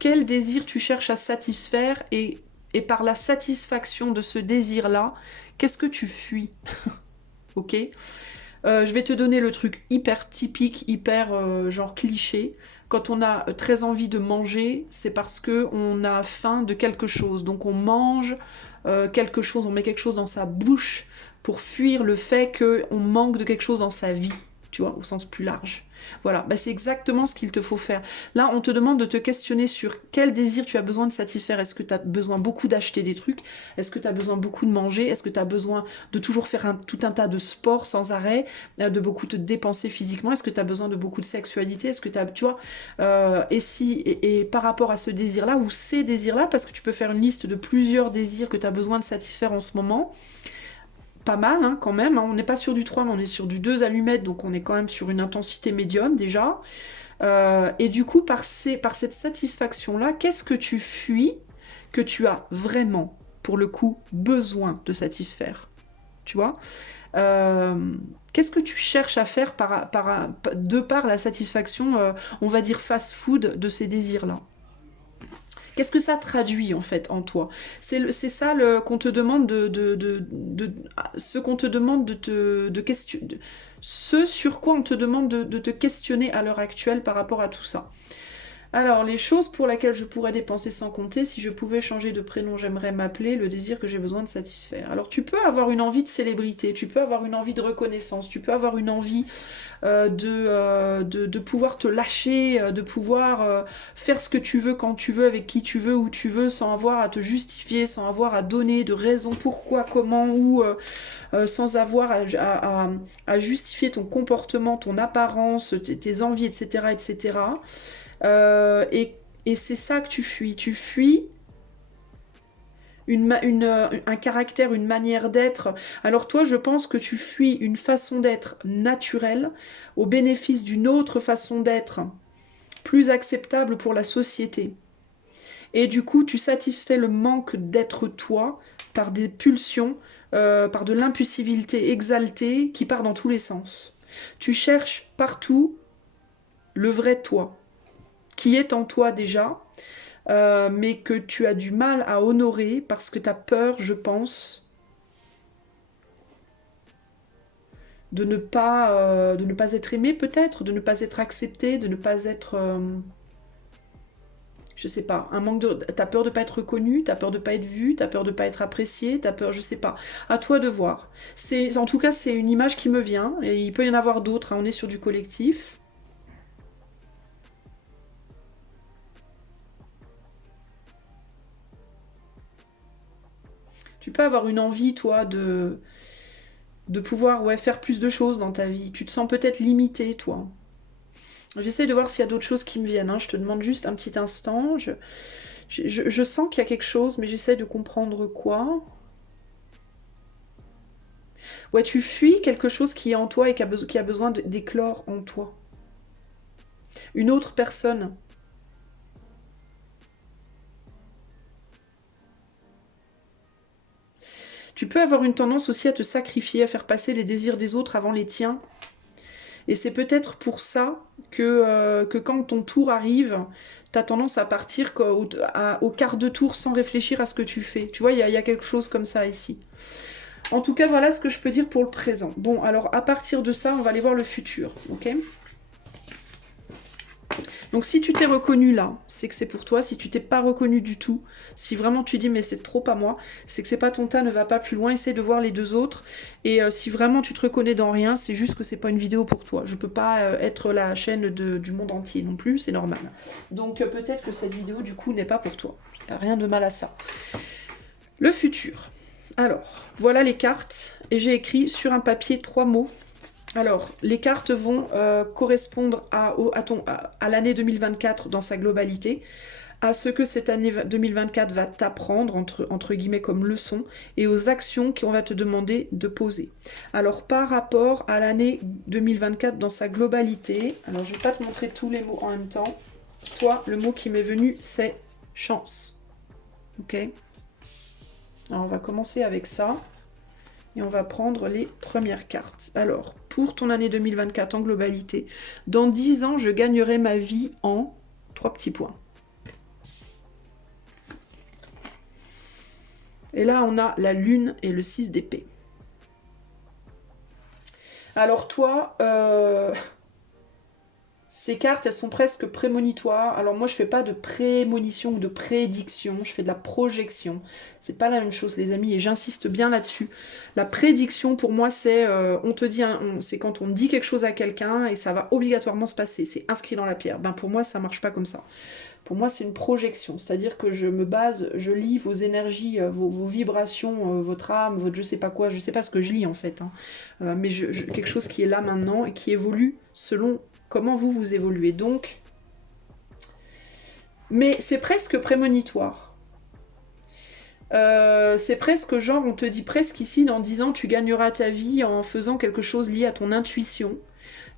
Quel désir tu cherches à satisfaire et par la satisfaction de ce désir-là, qu'est-ce que tu fuis? Ok. Je vais te donner le truc hyper typique, hyper genre cliché. Quand on a très envie de manger, c'est parce que on a faim de quelque chose. Donc on mange quelque chose, on met quelque chose dans sa bouche pour fuir le fait qu'on manque de quelque chose dans sa vie, tu vois, au sens plus large. Voilà, bah, c'est exactement ce qu'il te faut faire. Là, on te demande de te questionner sur quel désir tu as besoin de satisfaire. Est-ce que tu as besoin beaucoup d'acheter des trucs? Est-ce que tu as besoin beaucoup de manger? Est-ce que tu as besoin de toujours faire tout un tas de sport sans arrêt, de beaucoup te dépenser physiquement? Est-ce que tu as besoin de beaucoup de sexualité? Est-ce que tu as, tu vois, et par rapport à ce désir-là ou ces désirs-là, parce que tu peux faire une liste de plusieurs désirs que tu as besoin de satisfaire en ce moment, pas mal hein, quand même, hein. On n'est pas sur du 3 mais on est sur du 2 allumettes, donc on est quand même sur une intensité médium déjà. Et du coup, par cette satisfaction-là, qu'est-ce que tu fuis que tu as vraiment, pour le coup, besoin de satisfaire? Tu vois, qu'est-ce que tu cherches à faire de par la satisfaction, on va dire fast-food de ces désirs-là? Qu'est-ce que ça traduit en fait en toi? C'est ça qu'on te demande ce qu'on te demande ce sur quoi on te demande de te questionner à l'heure actuelle par rapport à tout ça. Alors, les choses pour lesquelles je pourrais dépenser sans compter, si je pouvais changer de prénom, j'aimerais m'appeler le désir que j'ai besoin de satisfaire. Alors, tu peux avoir une envie de célébrité, tu peux avoir une envie de reconnaissance, tu peux avoir une envie de pouvoir te lâcher, de pouvoir faire ce que tu veux, quand tu veux, avec qui tu veux, où tu veux, sans avoir à te justifier, sans avoir à donner de raison pourquoi, comment, où, sans avoir à justifier ton comportement, ton apparence, tes envies, etc. etc. Euh, et, et c'est ça que tu fuis. Tu fuis un caractère, une manière d'être. Alors toi, je pense que tu fuis une façon d'être naturelle au bénéfice d'une autre façon d'être plus acceptable pour la société. Et du coup, tu satisfais le manque d'être toi par des pulsions, par de l'impulsivité exaltée qui part dans tous les sens. Tu cherches partout le vrai toi, qui est en toi déjà, mais que tu as du mal à honorer parce que tu as peur, je pense, de ne pas être aimé peut-être, de ne pas être accepté, de ne pas être... je sais pas, un manque de... T'as peur de pas être reconnu, t'as peur de pas être vu, t'as peur de pas être apprécié, t'as peur, je sais pas. À toi de voir. En tout cas, c'est une image qui me vient, et il peut y en avoir d'autres, hein, on est sur du collectif. Tu peux avoir une envie, toi, de pouvoir ouais, faire plus de choses dans ta vie. Tu te sens peut-être limité, toi. J'essaie de voir s'il y a d'autres choses qui me viennent, hein. Je te demande juste un petit instant. Je sens qu'il y a quelque chose, mais j'essaie de comprendre quoi. Ouais, tu fuis quelque chose qui est en toi et qui a besoin d'éclore en toi. Une autre personne. Tu peux avoir une tendance aussi à te sacrifier, à faire passer les désirs des autres avant les tiens. Et c'est peut-être pour ça que quand ton tour arrive, tu as tendance à partir au quart de tour sans réfléchir à ce que tu fais. Tu vois, il y a quelque chose comme ça ici. En tout cas, voilà ce que je peux dire pour le présent. Bon, alors à partir de ça, on va aller voir le futur, ok? Donc si tu t'es reconnu là, c'est que c'est pour toi. Si tu t'es pas reconnu du tout, si vraiment tu dis mais c'est trop pas moi, c'est que c'est pas ton tas, ne va pas plus loin, essaie de voir les deux autres. Et si vraiment tu te reconnais dans rien, c'est juste que c'est pas une vidéo pour toi. Je peux pas être la chaîne du monde entier non plus, c'est normal. Donc peut-être que cette vidéo du coup n'est pas pour toi. Y a rien de mal à ça. Le futur. Alors, voilà les cartes. Et j'ai écrit sur un papier 3 mots. Alors, les cartes vont correspondre à l'année 2024 dans sa globalité, à ce que cette année 2024 va t'apprendre, entre guillemets, comme leçon, et aux actions qu'on va te demander de poser. Alors, par rapport à l'année 2024 dans sa globalité, alors je ne vais pas te montrer tous les mots en même temps. Toi, le mot qui m'est venu, c'est chance. Ok? Alors, on va commencer avec ça. Et on va prendre les premières cartes. Alors, pour ton année 2024 en globalité, dans 10 ans, je gagnerai ma vie en 3 petits points. Et là, on a la lune et le 6 d'épée. Alors toi, ces cartes, elles sont presque prémonitoires. Alors moi, je fais pas de prémonition ou de prédiction, je fais de la projection. C'est pas la même chose, les amis, et j'insiste bien là-dessus. La prédiction, pour moi, c'est on te dit, c'est quand on dit quelque chose à quelqu'un et ça va obligatoirement se passer. C'est inscrit dans la pierre. Ben pour moi, ça marche pas comme ça. Pour moi, c'est une projection, c'est-à-dire que je me base, je lis vos énergies, vos vibrations, votre âme, votre je sais pas quoi, je sais pas ce que je lis en fait, hein. Mais quelque chose qui est là maintenant et qui évolue selon comment vous évoluez. Donc, mais c'est presque prémonitoire. C'est presque genre, on te dit presque ici, dans 10 ans, tu gagneras ta vie en faisant quelque chose lié à ton intuition,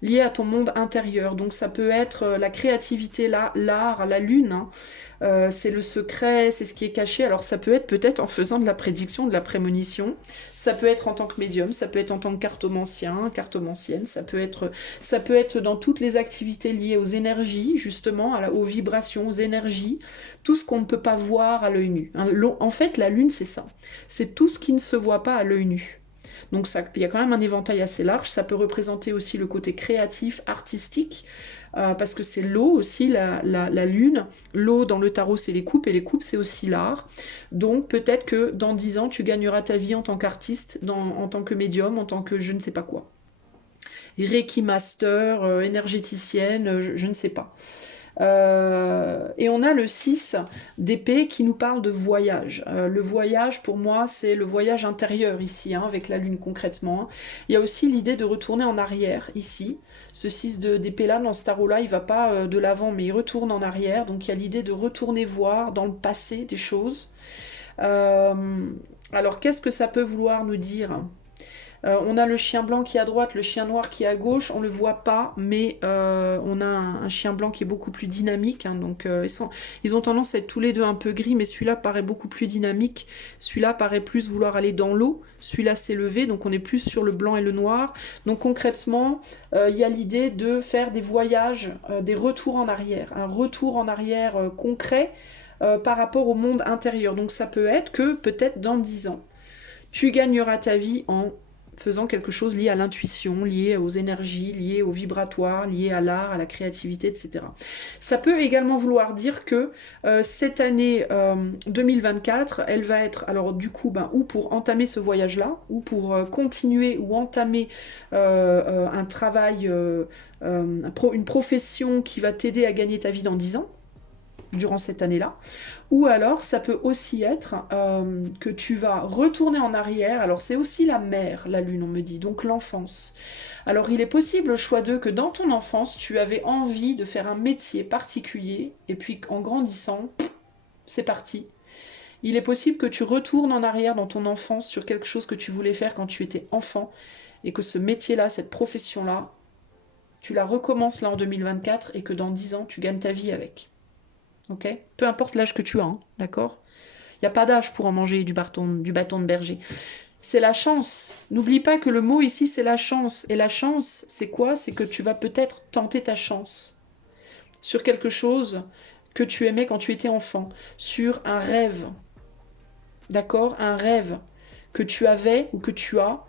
lié à ton monde intérieur. Donc ça peut être la créativité, l'art, la lune, hein. C'est le secret, c'est ce qui est caché. Alors ça peut être peut-être en faisant de la prédiction, de la prémonition. Ça peut être en tant que médium, ça peut être en tant que cartomancien, cartomancienne. Ça peut être dans toutes les activités liées aux énergies, justement, aux vibrations, aux énergies. Tout ce qu'on ne peut pas voir à l'œil nu, hein. En fait, la lune, c'est ça. C'est tout ce qui ne se voit pas à l'œil nu. Donc il y a quand même un éventail assez large. Ça peut représenter aussi le côté créatif, artistique, parce que c'est l'eau aussi, la lune. L'eau dans le tarot, c'est les coupes, et les coupes, c'est aussi l'art. Donc peut-être que dans 10 ans, tu gagneras ta vie en tant qu'artiste, en tant que médium, en tant que je ne sais pas quoi. Reiki master, énergéticienne, je ne sais pas. Et on a le 6 d'épée qui nous parle de voyage. Le voyage, pour moi, c'est le voyage intérieur ici, hein, avec la lune concrètement. Il y a aussi l'idée de retourner en arrière ici. Ce 6 d'épée là, dans ce tarot-là, il va pas de l'avant, mais il retourne en arrière. Donc il y a l'idée de retourner voir dans le passé des choses. Alors qu'est-ce que ça peut vouloir nous dire ? On a le chien blanc qui est à droite, le chien noir qui est à gauche. On ne le voit pas, mais on a un chien blanc qui est beaucoup plus dynamique, hein. Donc ils ont tendance à être tous les deux un peu gris, mais celui-là paraît beaucoup plus dynamique. Celui-là paraît plus vouloir aller dans l'eau. Celui-là s'est levé, donc on est plus sur le blanc et le noir. Donc concrètement, il y a l'idée de faire des voyages, des retours en arrière. Un retour en arrière concret par rapport au monde intérieur. Donc ça peut être que peut-être dans 10 ans, tu gagneras ta vie en faisant quelque chose lié à l'intuition, lié aux énergies, lié au vibratoire, lié à l'art, à la créativité, etc. Ça peut également vouloir dire que cette année 2024, elle va être, alors du coup, ou pour entamer ce voyage-là, ou pour continuer ou entamer un travail, une profession qui va t'aider à gagner ta vie dans 10 ans, durant cette année-là. Ou alors, ça peut aussi être que tu vas retourner en arrière. Alors, c'est aussi la mère, la lune, on me dit, donc l'enfance. Alors, il est possible, au choix d'eux, que dans ton enfance, tu avais envie de faire un métier particulier, et puis en grandissant, c'est parti. Il est possible que tu retournes en arrière dans ton enfance sur quelque chose que tu voulais faire quand tu étais enfant et que ce métier-là, cette profession-là, tu la recommences là en 2024 et que dans 10 ans, tu gagnes ta vie avec. Ok? Peu importe l'âge que tu as, hein, d'accord? Il n'y a pas d'âge pour en manger du bâton de berger. C'est la chance. N'oublie pas que le mot ici, c'est la chance. Et la chance, c'est quoi? C'est que tu vas peut-être tenter ta chance sur quelque chose que tu aimais quand tu étais enfant, sur un rêve. D'accord? Un rêve que tu avais ou que tu as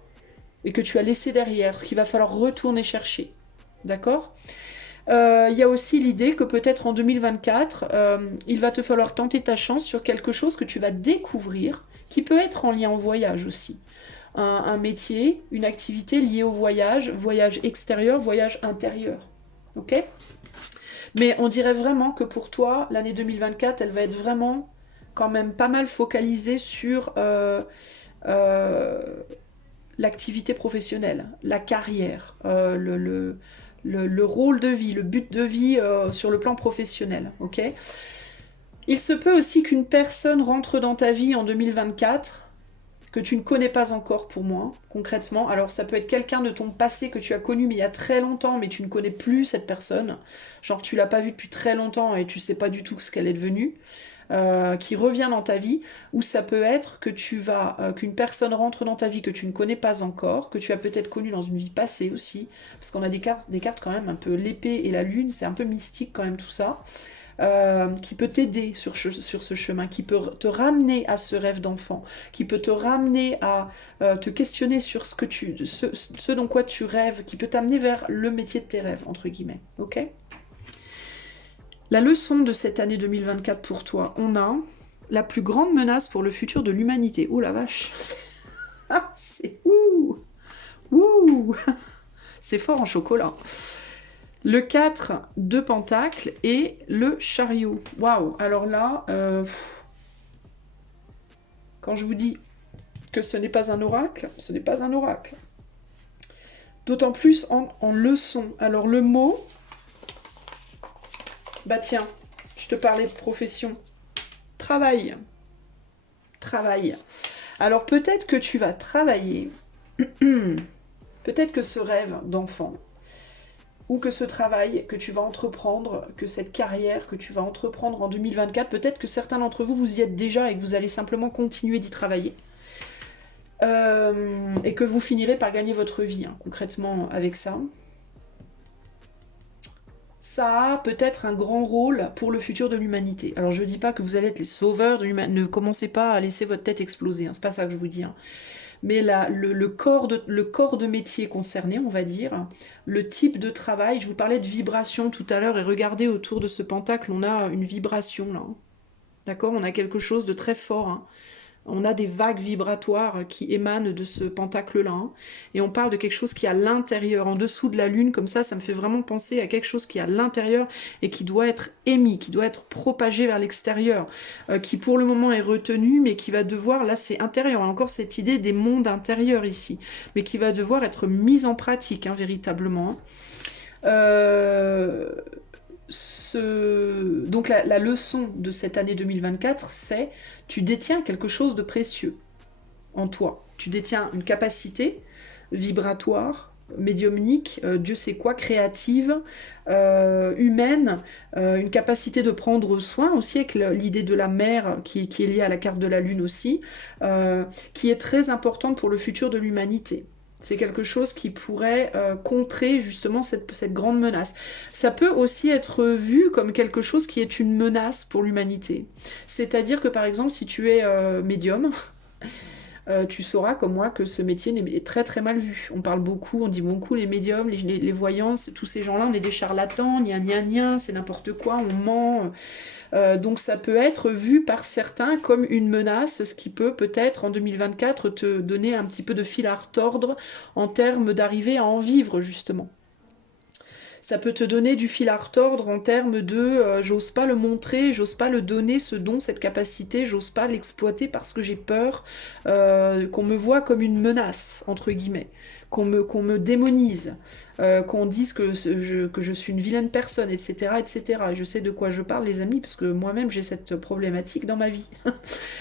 et que tu as laissé derrière, qu'il va falloir retourner chercher. D'accord? Il y a aussi l'idée que peut-être en 2024, il va te falloir tenter ta chance sur quelque chose que tu vas découvrir, qui peut être en lien au voyage aussi. Un métier, une activité liée au voyage, voyage extérieur, voyage intérieur. Ok? Mais on dirait vraiment que pour toi, l'année 2024, elle va être vraiment quand même pas mal focalisée sur euh, l'activité professionnelle, la carrière, le rôle de vie, le but de vie sur le plan professionnel. Ok? Il se peut aussi qu'une personne rentre dans ta vie en 2024 que tu ne connais pas encore pour moi, concrètement. Alors ça peut être quelqu'un de ton passé que tu as connu mais il y a très longtemps, mais tu ne connais plus cette personne. Genre tu l'as pas vue depuis très longtemps et tu sais pas du tout ce qu'elle est devenue. Qui revient dans ta vie, ou ça peut être que qu'une personne rentre dans ta vie que tu ne connais pas encore, que tu as peut-être connue dans une vie passée aussi, parce qu'on a des cartes quand même un peu l'épée et la lune, c'est un peu mystique quand même tout ça, qui peut t'aider sur ce chemin, qui peut te ramener à ce rêve d'enfant, qui peut te ramener à te questionner sur ce dont quoi tu rêves, qui peut t'amener vers le métier de tes rêves, entre guillemets. Ok? La leçon de cette année 2024 pour toi, on a la plus grande menace pour le futur de l'humanité. Ouh la vache! Ah, c'est ouh! Ouh! C'est fort en chocolat. Le 4 de Pentacle et le chariot. Waouh! Alors là, quand je vous dis que ce n'est pas un oracle, ce n'est pas un oracle. D'autant plus en leçon. Alors le mot, bah tiens, je te parlais de profession. Travail. Travail. Alors peut-être que tu vas travailler, peut-être que ce rêve d'enfant, ou que ce travail que tu vas entreprendre, que cette carrière que tu vas entreprendre en 2024, peut-être que certains d'entre vous, vous y êtes déjà et que vous allez simplement continuer d'y travailler. Et que vous finirez par gagner votre vie, hein, concrètement, avec ça. Ça a peut-être un grand rôle pour le futur de l'humanité. Alors je dis pas que vous allez être les sauveurs de l'humanité, ne commencez pas à laisser votre tête exploser, hein, c'est pas ça que je vous dis. Hein. Mais le corps de métier concerné, on va dire, le type de travail, je vous parlais de vibration tout à l'heure, et regardez autour de ce pentacle, on a une vibration là. D'accord? On a quelque chose de très fort. Hein. On a des vagues vibratoires qui émanent de ce pentacle-là. Hein. Et on parle de quelque chose qui est à l'intérieur, en dessous de la lune, comme ça me fait vraiment penser à quelque chose qui est à l'intérieur et qui doit être émis, qui doit être propagé vers l'extérieur, qui pour le moment est retenu, mais qui va devoir, là c'est intérieur, on a encore cette idée des mondes intérieurs ici, mais qui va devoir être mise en pratique, hein, véritablement. Donc la leçon de cette année 2024, c'est tu détiens quelque chose de précieux en toi. Tu détiens une capacité vibratoire, médiumnique, Dieu sait quoi, créative, humaine, une capacité de prendre soin aussi avec l'idée de la mère qui est liée à la carte de la lune aussi, qui est très importante pour le futur de l'humanité. C'est quelque chose qui pourrait contrer justement cette grande menace. Ça peut aussi être vu comme quelque chose qui est une menace pour l'humanité. C'est-à-dire que par exemple, si tu es médium, tu sauras comme moi que ce métier est très très mal vu. On parle beaucoup, on dit beaucoup les médiums, les voyants, tous ces gens-là, on est des charlatans, gna, c'est n'importe quoi, on ment. Donc ça peut être vu par certains comme une menace, ce qui peut peut-être en 2024 te donner un petit peu de fil à retordre en termes d'arriver à en vivre justement. Ça peut te donner du fil à retordre en termes de j'ose pas le montrer, j'ose pas le donner, ce don, cette capacité, j'ose pas l'exploiter parce que j'ai peur qu'on me voit comme une menace, entre guillemets, qu'on me démonise. qu'on dise que je suis une vilaine personne, etc., etc. Et je sais de quoi je parle, les amis, parce que moi-même j'ai cette problématique dans ma vie.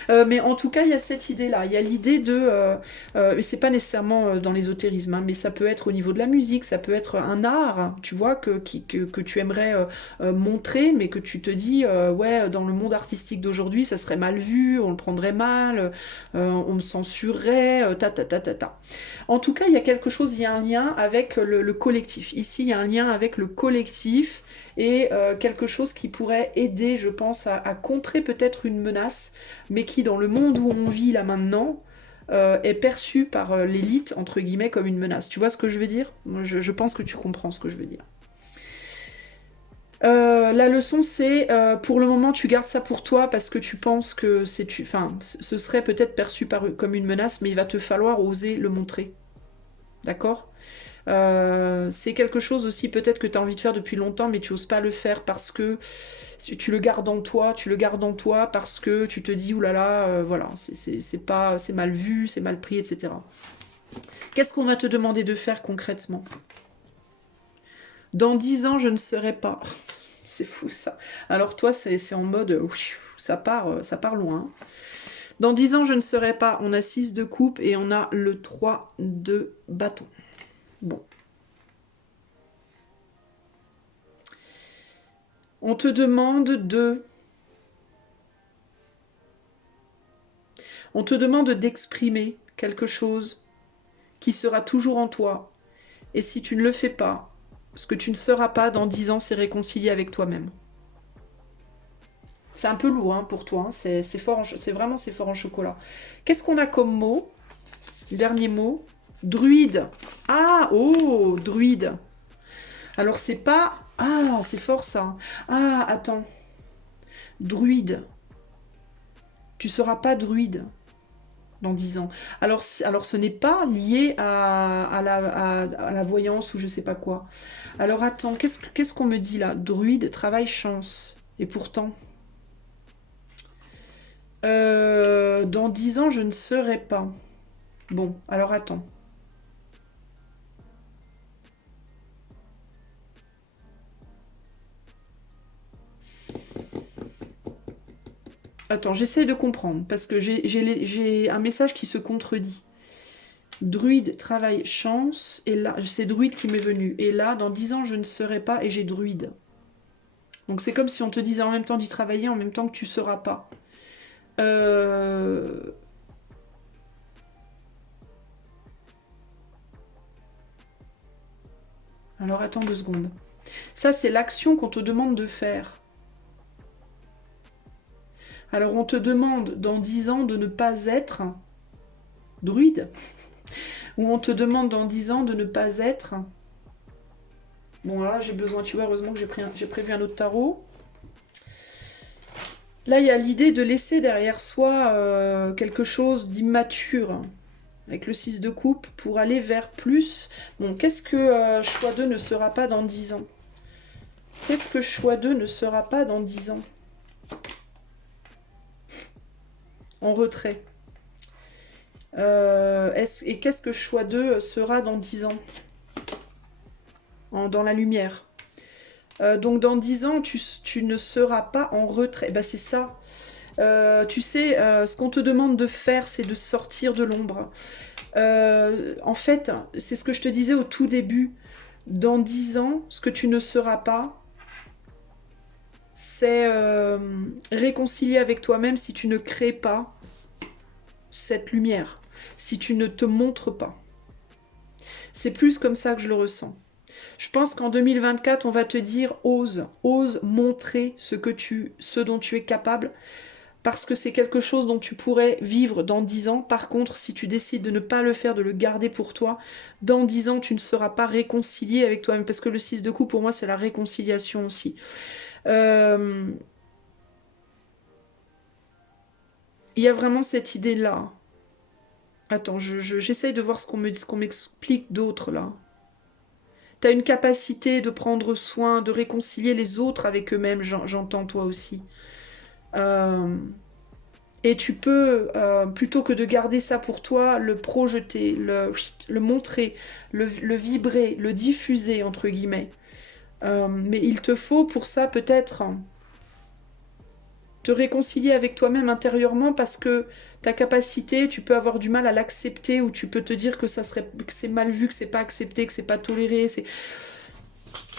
Mais en tout cas, il y a cette idée-là. Il y a l'idée de... et c'est pas nécessairement dans l'ésotérisme, hein, mais ça peut être au niveau de la musique, ça peut être un art, tu vois, que tu aimerais montrer, mais que tu te dis, ouais, dans le monde artistique d'aujourd'hui, ça serait mal vu, on le prendrait mal, on me censurerait, ta ta ta ta ta. En tout cas, il y a quelque chose, il y a un lien avec le collectif. Ici, il y a un lien avec le collectif et quelque chose qui pourrait aider, je pense, à contrer peut-être une menace, mais qui, dans le monde où on vit là maintenant, est perçu par l'élite, entre guillemets, comme une menace. Tu vois ce que je veux dire? Je pense que tu comprends ce que je veux dire. La leçon, c'est pour le moment, tu gardes ça pour toi parce que tu penses que enfin, ce serait peut-être perçu comme une menace, mais il va te falloir oser le montrer. D'accord? C'est quelque chose aussi peut-être que tu as envie de faire depuis longtemps, mais tu n'oses pas le faire parce que tu le gardes en toi, tu le gardes en toi parce que tu te dis, oulala, voilà, c'est mal vu, c'est mal pris, etc. Qu'est-ce qu'on va te demander de faire concrètement? Dans 10 ans, je ne serai pas. C'est fou ça. Alors toi, c'est en mode, ça part loin. Dans 10 ans, je ne serai pas. On a 6 de coupe et on a le 3 de bâton. Bon. On te demande de... On te demande d'exprimer quelque chose qui sera toujours en toi. Et si tu ne le fais pas, ce que tu ne seras pas dans 10 ans, c'est réconcilier avec toi-même. C'est un peu lourd hein, pour toi, hein. C'est fort, c'est fort en chocolat. Qu'est-ce qu'on a comme mot? Dernier mot. Druide. Ah, oh, druide. Alors c'est pas... Ah, c'est fort ça. Ah, attends. Druide. Tu seras pas druide dans 10 ans. Alors ce n'est pas lié à la voyance ou je sais pas quoi. Alors attends, qu'est-ce qu'on me dit là? Druide, travail, chance. Et pourtant... dans 10 ans, je ne serai pas. Bon, alors attends. Attends, j'essaye de comprendre, parce que j'ai un message qui se contredit. Druide, travail, chance, et là, c'est druide qui m'est venu. Et là, dans 10 ans, je ne serai pas, et j'ai druide. Donc c'est comme si on te disait en même temps d'y travailler, en même temps que tu seras pas. Alors attends 2 secondes. Ça, c'est l'action qu'on te demande de faire. Alors on te demande dans 10 ans de ne pas être druide. Ou on te demande dans 10 ans de ne pas être... Bon là j'ai besoin, tu vois, heureusement que j'ai prévu un autre tarot. Là il y a l'idée de laisser derrière soi quelque chose d'immature. Avec le 6 de coupe pour aller vers plus. Bon, qu'est-ce que choix 2 ne sera pas dans 10 ans? Qu'est-ce que choix 2 ne sera pas dans 10 ans? En retrait. Et qu'est-ce que choix 2 sera dans 10 ans? Dans la lumière. Donc dans 10 ans, tu ne seras pas en retrait. Bah c'est ça. Tu sais, ce qu'on te demande de faire, c'est de sortir de l'ombre. En fait, c'est ce que je te disais au tout début. Dans 10 ans, ce que tu ne seras pas, c'est réconcilier avec toi-même si tu ne crées pas cette lumière, si tu ne te montres pas. C'est plus comme ça que je le ressens. Je pense qu'en 2024, on va te dire ose montrer ce dont tu es capable, parce que c'est quelque chose dont tu pourrais vivre dans 10 ans. Par contre, si tu décides de ne pas le faire, de le garder pour toi, dans 10 ans, tu ne seras pas réconcilié avec toi-même, parce que le 6 de coupe, pour moi, c'est la réconciliation aussi. Il y a vraiment cette idée-là. Attends, j'essaye de voir ce qu'on m'explique d'autre, là. Tu as une capacité de prendre soin, de réconcilier les autres avec eux-mêmes, j'entends toi aussi. Et tu peux, plutôt que de garder ça pour toi, le projeter, le montrer, le vibrer, le diffuser, entre guillemets. Mais il te faut pour ça peut-être te réconcilier avec toi-même intérieurement parce que ta capacité, tu peux avoir du mal à l'accepter ou tu peux te dire que que c'est mal vu, que c'est pas accepté, que c'est pas toléré.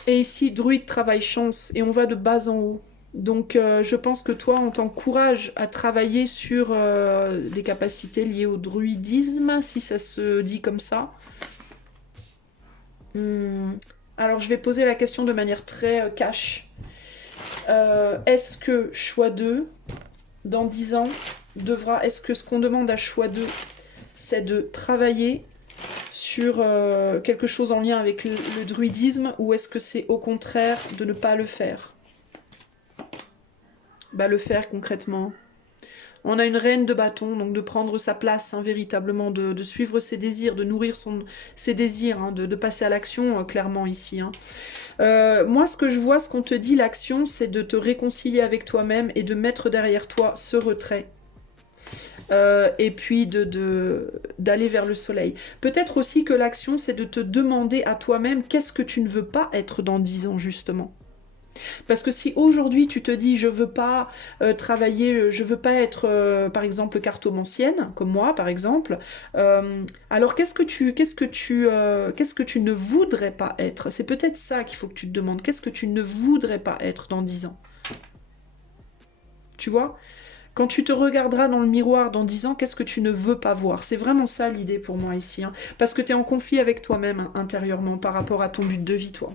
Et ici, druide travaille chance et on va de bas en haut. Donc je pense que toi, on t'encourage à travailler sur des capacités liées au druidisme, si ça se dit comme ça. Alors je vais poser la question de manière très cash. Est-ce que choix 2, dans 10 ans, est-ce que ce qu'on demande à choix 2, c'est de travailler sur quelque chose en lien avec le druidisme, ou est-ce que c'est au contraire de ne pas le faire? Bah le faire concrètement. On a une reine de bâton, donc de prendre sa place, hein, véritablement, de suivre ses désirs, de nourrir ses désirs, hein, de passer à l'action, clairement ici. Hein. Moi, ce que je vois, ce qu'on te dit, l'action, c'est de te réconcilier avec toi-même et de mettre derrière toi ce retrait. Et puis d'aller vers le soleil. Peut-être aussi que l'action, c'est de te demander à toi-même qu'est-ce que tu ne veux pas être dans 10 ans, justement. Parce que si aujourd'hui tu te dis je veux pas travailler, je veux pas être par exemple cartomancienne, comme moi par exemple, alors qu'est-ce que tu ne voudrais pas être? C'est peut-être ça qu'il faut que tu te demandes. Qu'est-ce que tu ne voudrais pas être dans 10 ans? Tu vois? Quand tu te regarderas dans le miroir dans 10 ans, qu'est-ce que tu ne veux pas voir? C'est vraiment ça l'idée pour moi ici. Hein. Parce que tu es en conflit avec toi-même hein, intérieurement par rapport à ton but de vie, toi.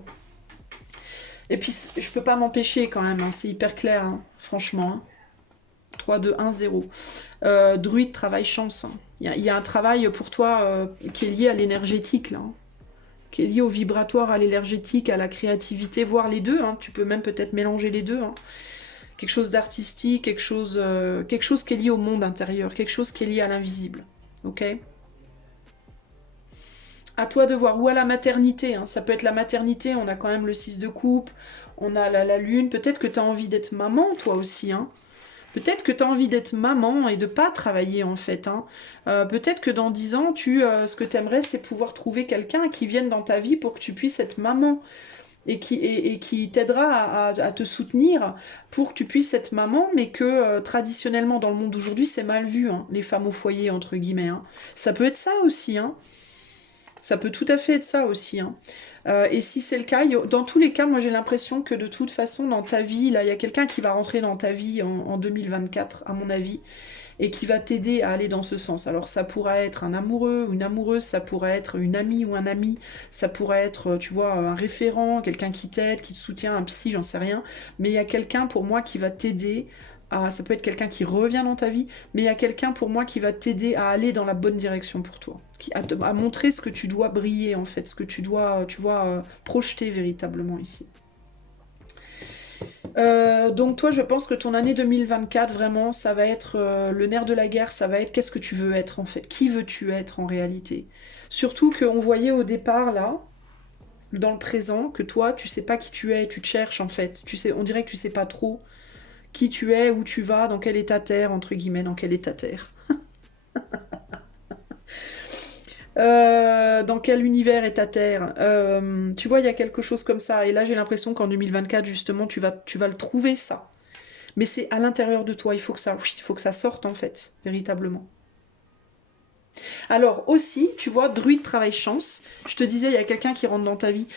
Et puis, je peux pas m'empêcher quand même, hein, c'est hyper clair, hein, franchement. Hein. 3, 2, 1, 0. Druide, travail, chance. Hein. Y a un travail pour toi qui est lié à l'énergétique, là. Hein. Qui est lié au vibratoire, à l'énergétique, à la créativité, voire les deux. Hein. Tu peux même peut-être mélanger les deux. Hein. Quelque chose d'artistique, quelque chose qui est lié au monde intérieur, quelque chose qui est lié à l'invisible. Ok? À toi de voir, ou à la maternité, hein. Ça peut être la maternité, on a quand même le 6 de coupe, on a la lune, peut-être que tu as envie d'être maman toi aussi, hein. Peut-être que tu as envie d'être maman et de pas travailler en fait. Hein. Peut-être que dans 10 ans, ce que tu aimerais, c'est pouvoir trouver quelqu'un qui vienne dans ta vie pour que tu puisses être maman et qui t'aidera à te soutenir pour que tu puisses être maman, mais que traditionnellement dans le monde d'aujourd'hui, c'est mal vu, hein, les femmes au foyer, entre guillemets. Hein. Ça peut être ça aussi, hein. Ça peut tout à fait être ça aussi. Hein. Et si c'est le cas, dans tous les cas, moi j'ai l'impression que de toute façon, dans ta vie, là, il y a quelqu'un qui va rentrer dans ta vie en 2024, à mon avis, et qui va t'aider à aller dans ce sens. Alors ça pourrait être un amoureux ou une amoureuse, ça pourrait être une amie ou un ami, ça pourrait être, tu vois, un référent, quelqu'un qui t'aide, qui te soutient, un psy, j'en sais rien. Mais il y a quelqu'un pour moi qui va t'aider ça peut être quelqu'un qui revient dans ta vie, mais il y a quelqu'un pour moi qui va t'aider à aller dans la bonne direction pour toi, à montrer ce que tu dois briller en fait, ce que tu dois, projeter véritablement ici. Donc toi, je pense que ton année 2024, vraiment, ça va être le nerf de la guerre, ça va être qu'est-ce que tu veux être en fait, qui veux-tu être en réalité. Surtout qu'on voyait au départ là, dans le présent, que toi, tu sais pas qui tu es, tu te cherches en fait, on dirait que tu sais pas trop qui tu es, où tu vas, dans quel état terre, entre guillemets, dans quel état terre. Dans quel univers est ta Terre tu vois, il y a quelque chose comme ça. Et là, j'ai l'impression qu'en 2024, justement, tu vas le trouver, ça. Mais c'est à l'intérieur de toi. Il faut que ça sorte, en fait, véritablement. Alors aussi, tu vois, druide travail chance. Je te disais, il y a quelqu'un qui rentre dans ta vie.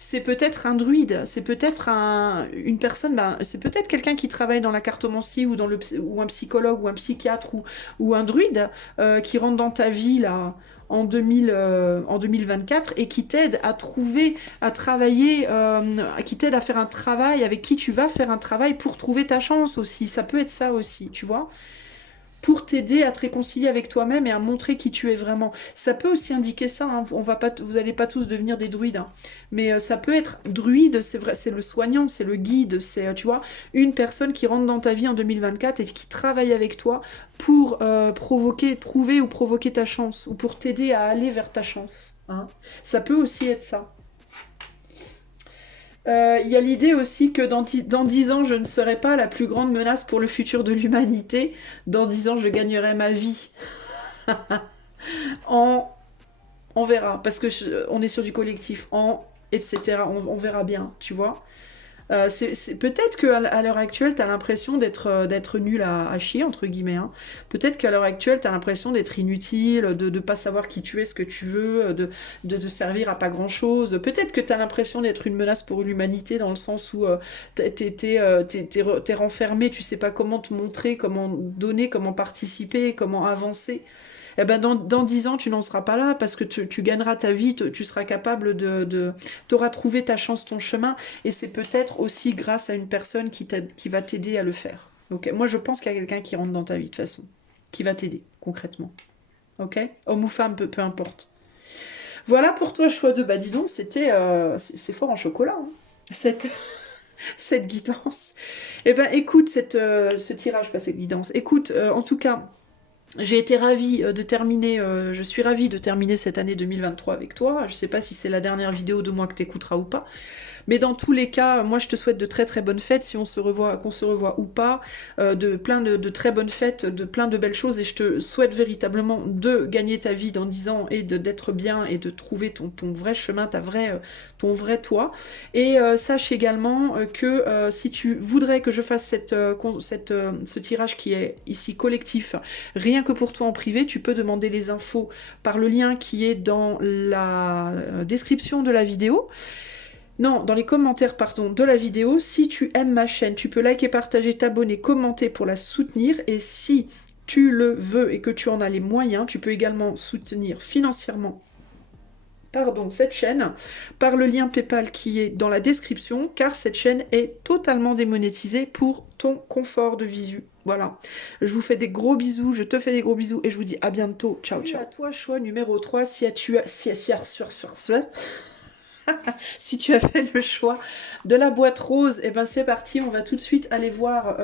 C'est peut-être un druide, c'est peut-être une personne, c'est peut-être quelqu'un qui travaille dans la cartomancie ou un psychologue ou un psychiatre ou un druide qui rentre dans ta vie là en 2024 et qui t'aide à trouver, à travailler, qui t'aide à faire un travail, avec qui tu vas faire un travail pour trouver ta chance aussi. Ça peut être ça aussi, tu vois, pour t'aider à te réconcilier avec toi-même et à montrer qui tu es vraiment. Ça peut aussi indiquer ça, hein. Vous n'allez pas tous devenir des druides, hein. Mais ça peut être druide, c'est vrai, c'est le soignant, c'est le guide, c'est, tu vois, une personne qui rentre dans ta vie en 2024 et qui travaille avec toi pour trouver ou provoquer ta chance, ou pour t'aider à aller vers ta chance. Hein. Ça peut aussi être ça. Il y a l'idée aussi que dans 10 ans, je ne serai pas la plus grande menace pour le futur de l'humanité. Dans 10 ans, je gagnerai ma vie. En... On verra, parce que on est sur du collectif. En... etc. On verra bien, tu vois. Peut-être qu'à à l'heure actuelle, tu as l'impression d'être nul à chier, entre guillemets. Hein. Peut-être qu'à l'heure actuelle, tu as l'impression d'être inutile, de ne pas savoir qui tu es, ce que tu veux, de servir à pas grand-chose. Peut-être que tu as l'impression d'être une menace pour l'humanité, dans le sens où t'es renfermé, tu sais pas comment te montrer, comment donner, comment participer, comment avancer. Eh ben dans 10 ans, tu n'en seras pas là parce que tu gagneras ta vie, tu seras capable tu auras trouvé ta chance, ton chemin, et c'est peut-être aussi grâce à une personne qui va t'aider à le faire. Donc moi, je pense qu'il y a quelqu'un qui rentre dans ta vie de toute façon, qui va t'aider concrètement. Ok. Homme ou femme, peu importe. Voilà pour toi, choix de. Bah dis donc, c'est fort en chocolat, hein, cette, cette guidance. Eh ben écoute, ce tirage, pas cette guidance. Écoute, en tout cas. J'ai été ravie de terminer, je suis ravie de terminer cette année 2023 avec toi. Je sais pas si c'est la dernière vidéo de moi que tu écouteras ou pas. Mais dans tous les cas, moi je te souhaite de très très bonnes fêtes, si on se revoit, qu'on se revoit ou pas, de plein de très bonnes fêtes, de plein de belles choses, et je te souhaite véritablement de gagner ta vie dans 10 ans et d'être bien et de trouver ton vrai chemin, ton vrai toi. Et sache également que si tu voudrais que je fasse ce tirage qui est ici collectif, rien que pour toi en privé, tu peux demander les infos par le lien qui est dans la description de la vidéo. Non, dans les commentaires, pardon, de la vidéo. Si tu aimes ma chaîne, tu peux liker, partager, t'abonner, commenter pour la soutenir. Et si tu le veux et que tu en as les moyens, tu peux également soutenir financièrement cette chaîne par le lien PayPal qui est dans la description, car cette chaîne est totalement démonétisée pour ton confort de visu. Voilà. Je vous fais des gros bisous, je te fais des gros bisous et je vous dis à bientôt. Ciao, ciao. À toi, choix numéro 3, si tu as fait le choix de la boîte rose, et ben c'est parti, on va tout de suite aller voir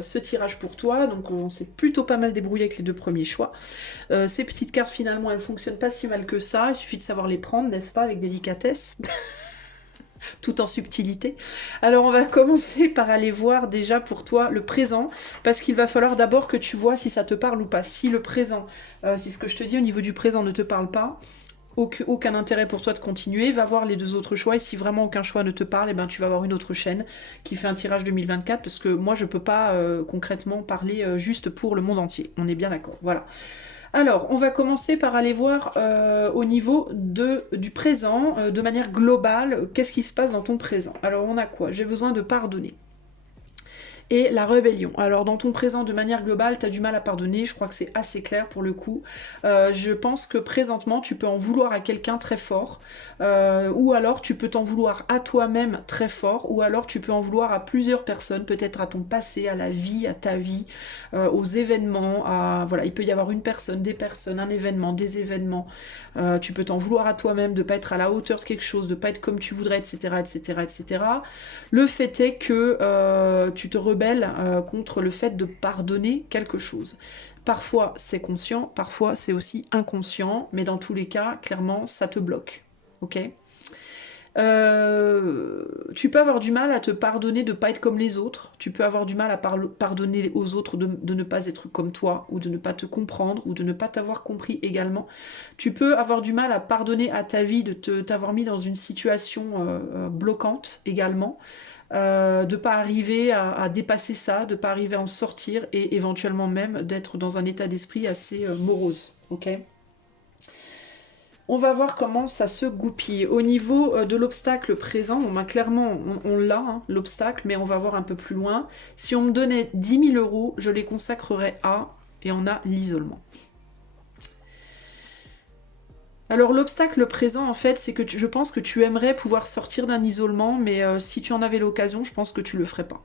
ce tirage pour toi. Donc on s'est plutôt pas mal débrouillé avec les deux premiers choix. Ces petites cartes finalement elles fonctionnent pas si mal que ça, il suffit de savoir les prendre, n'est-ce pas, avec délicatesse. Tout en subtilité. Alors on va commencer par aller voir déjà pour toi le présent, parce qu'il va falloir d'abord que tu vois si ça te parle ou pas. Si le présent, si ce que je te dis au niveau du présent ne te parle pas, aucun intérêt pour toi de continuer, va voir les deux autres choix, et si vraiment aucun choix ne te parle, et ben tu vas avoir une autre chaîne qui fait un tirage 2024, parce que moi je peux pas concrètement parler juste pour le monde entier, on est bien d'accord, voilà. Alors, on va commencer par aller voir au niveau du présent, de manière globale, qu'est-ce qui se passe dans ton présent. Alors, on a quoi? J'ai besoin de pardonner. Et la rébellion. Alors dans ton présent de manière globale, tu as du mal à pardonner, je crois que c'est assez clair pour le coup. Je pense que présentement, tu peux en vouloir à quelqu'un très fort, ou alors tu peux t'en vouloir à toi-même très fort, ou alors tu peux en vouloir à plusieurs personnes, peut-être à ton passé, à la vie, à ta vie, aux événements, voilà, il peut y avoir une personne, des personnes, un événement, des événements. Tu peux t'en vouloir à toi-même de ne pas être à la hauteur de quelque chose, de ne pas être comme tu voudrais, etc., etc., etc. Le fait est que tu te rebelles contre le fait de pardonner quelque chose. Parfois c'est conscient, parfois c'est aussi inconscient, mais dans tous les cas, clairement, ça te bloque. Ok? Tu peux avoir du mal à te pardonner de ne pas être comme les autres. Tu peux avoir du mal à pardonner aux autres de ne pas être comme toi, ou de ne pas te comprendre, ou de ne pas t'avoir compris également. Tu peux avoir du mal à pardonner à ta vie de t'avoir mis dans une situation bloquante également. De pas arriver à dépasser ça, de pas arriver à en sortir, et éventuellement même d'être dans un état d'esprit assez morose. Ok? On va voir comment ça se goupille. Au niveau de l'obstacle présent, bon, ben, clairement, on l'a, hein, l'obstacle, mais on va voir un peu plus loin. Si on me donnait 10 000 euros, je les consacrerais à, et on a l'isolement. Alors l'obstacle présent, en fait, c'est que je pense que tu aimerais pouvoir sortir d'un isolement, mais si tu en avais l'occasion, je pense que tu le ferais pas.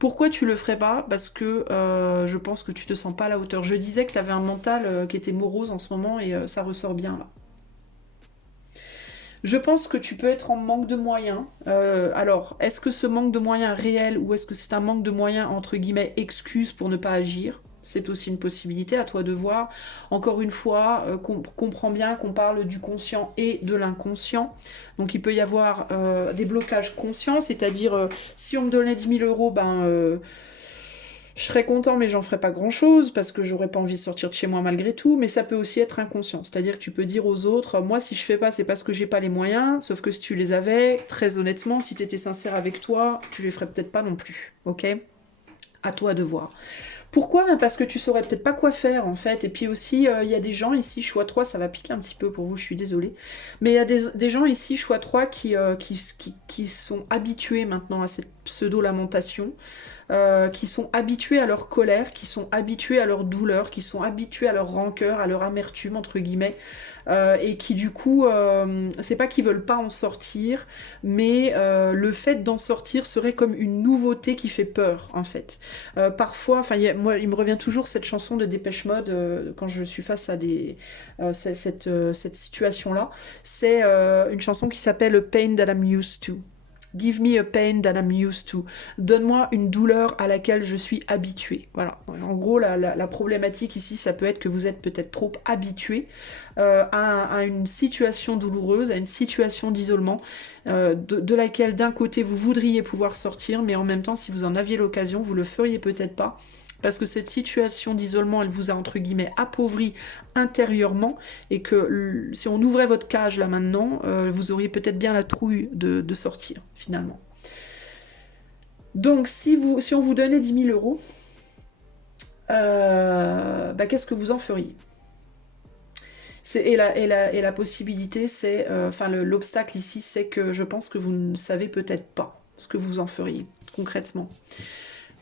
Pourquoi tu le ferais pas? Parce que je pense que tu te sens pas à la hauteur. Je disais que tu avais un mental qui était morose en ce moment, et ça ressort bien là. Je pense que tu peux être en manque de moyens. Alors, est-ce que ce manque de moyens est réel, ou est-ce que c'est un manque de moyens, entre guillemets, excuse pour ne pas agir? c'est aussi une possibilité, à toi de voir. Encore une fois, comprends bien qu'on parle du conscient et de l'inconscient. Donc il peut y avoir des blocages conscients, c'est-à-dire si on me donnait 10 000 euros, je serais content, mais j'en ferais pas grand-chose parce que j'aurais pas envie de sortir de chez moi malgré tout. Mais ça peut aussi être inconscient, c'est-à-dire que tu peux dire aux autres, moi si je fais pas, c'est parce que j'ai pas les moyens. Sauf que si tu les avais, très honnêtement, si tu étais sincère avec toi, tu les ferais peut-être pas non plus. Ok? À toi de voir. Pourquoi? Parce que tu saurais peut-être pas quoi faire en fait. Et puis aussi, il y a des gens ici, choix 3, ça va piquer un petit peu pour vous, je suis désolée. Mais il y a des gens ici, choix 3, qui sont habitués maintenant à cette pseudo-lamentation. Qui sont habitués à leur colère, qui sont habitués à leur douleur, qui sont habitués à leur rancœur, à leur amertume, entre guillemets, et qui du coup, c'est pas qu'ils veulent pas en sortir, mais le fait d'en sortir serait comme une nouveauté qui fait peur, en fait. Parfois, enfin, moi, il me revient toujours cette chanson de Dépêche Mode quand je suis face à cette situation-là. C'est une chanson qui s'appelle A Pain That I'm Used To. Give me a pain that I'm used to. Donne-moi une douleur à laquelle je suis habituée. Voilà. En gros, la problématique ici, ça peut être que vous êtes peut-être trop habitué à une situation douloureuse, à une situation d'isolement, de laquelle d'un côté vous voudriez pouvoir sortir, mais en même temps, si vous en aviez l'occasion, vous le feriez peut-être pas. Parce que cette situation d'isolement, elle vous a entre guillemets appauvri intérieurement et que si on ouvrait votre cage là maintenant, vous auriez peut-être bien la trouille de sortir finalement. Donc si on vous donnait 10 000 euros, qu'est-ce que vous en feriez? Et la possibilité, c'est, l'obstacle ici, c'est que je pense que vous ne savez peut-être pas ce que vous en feriez concrètement.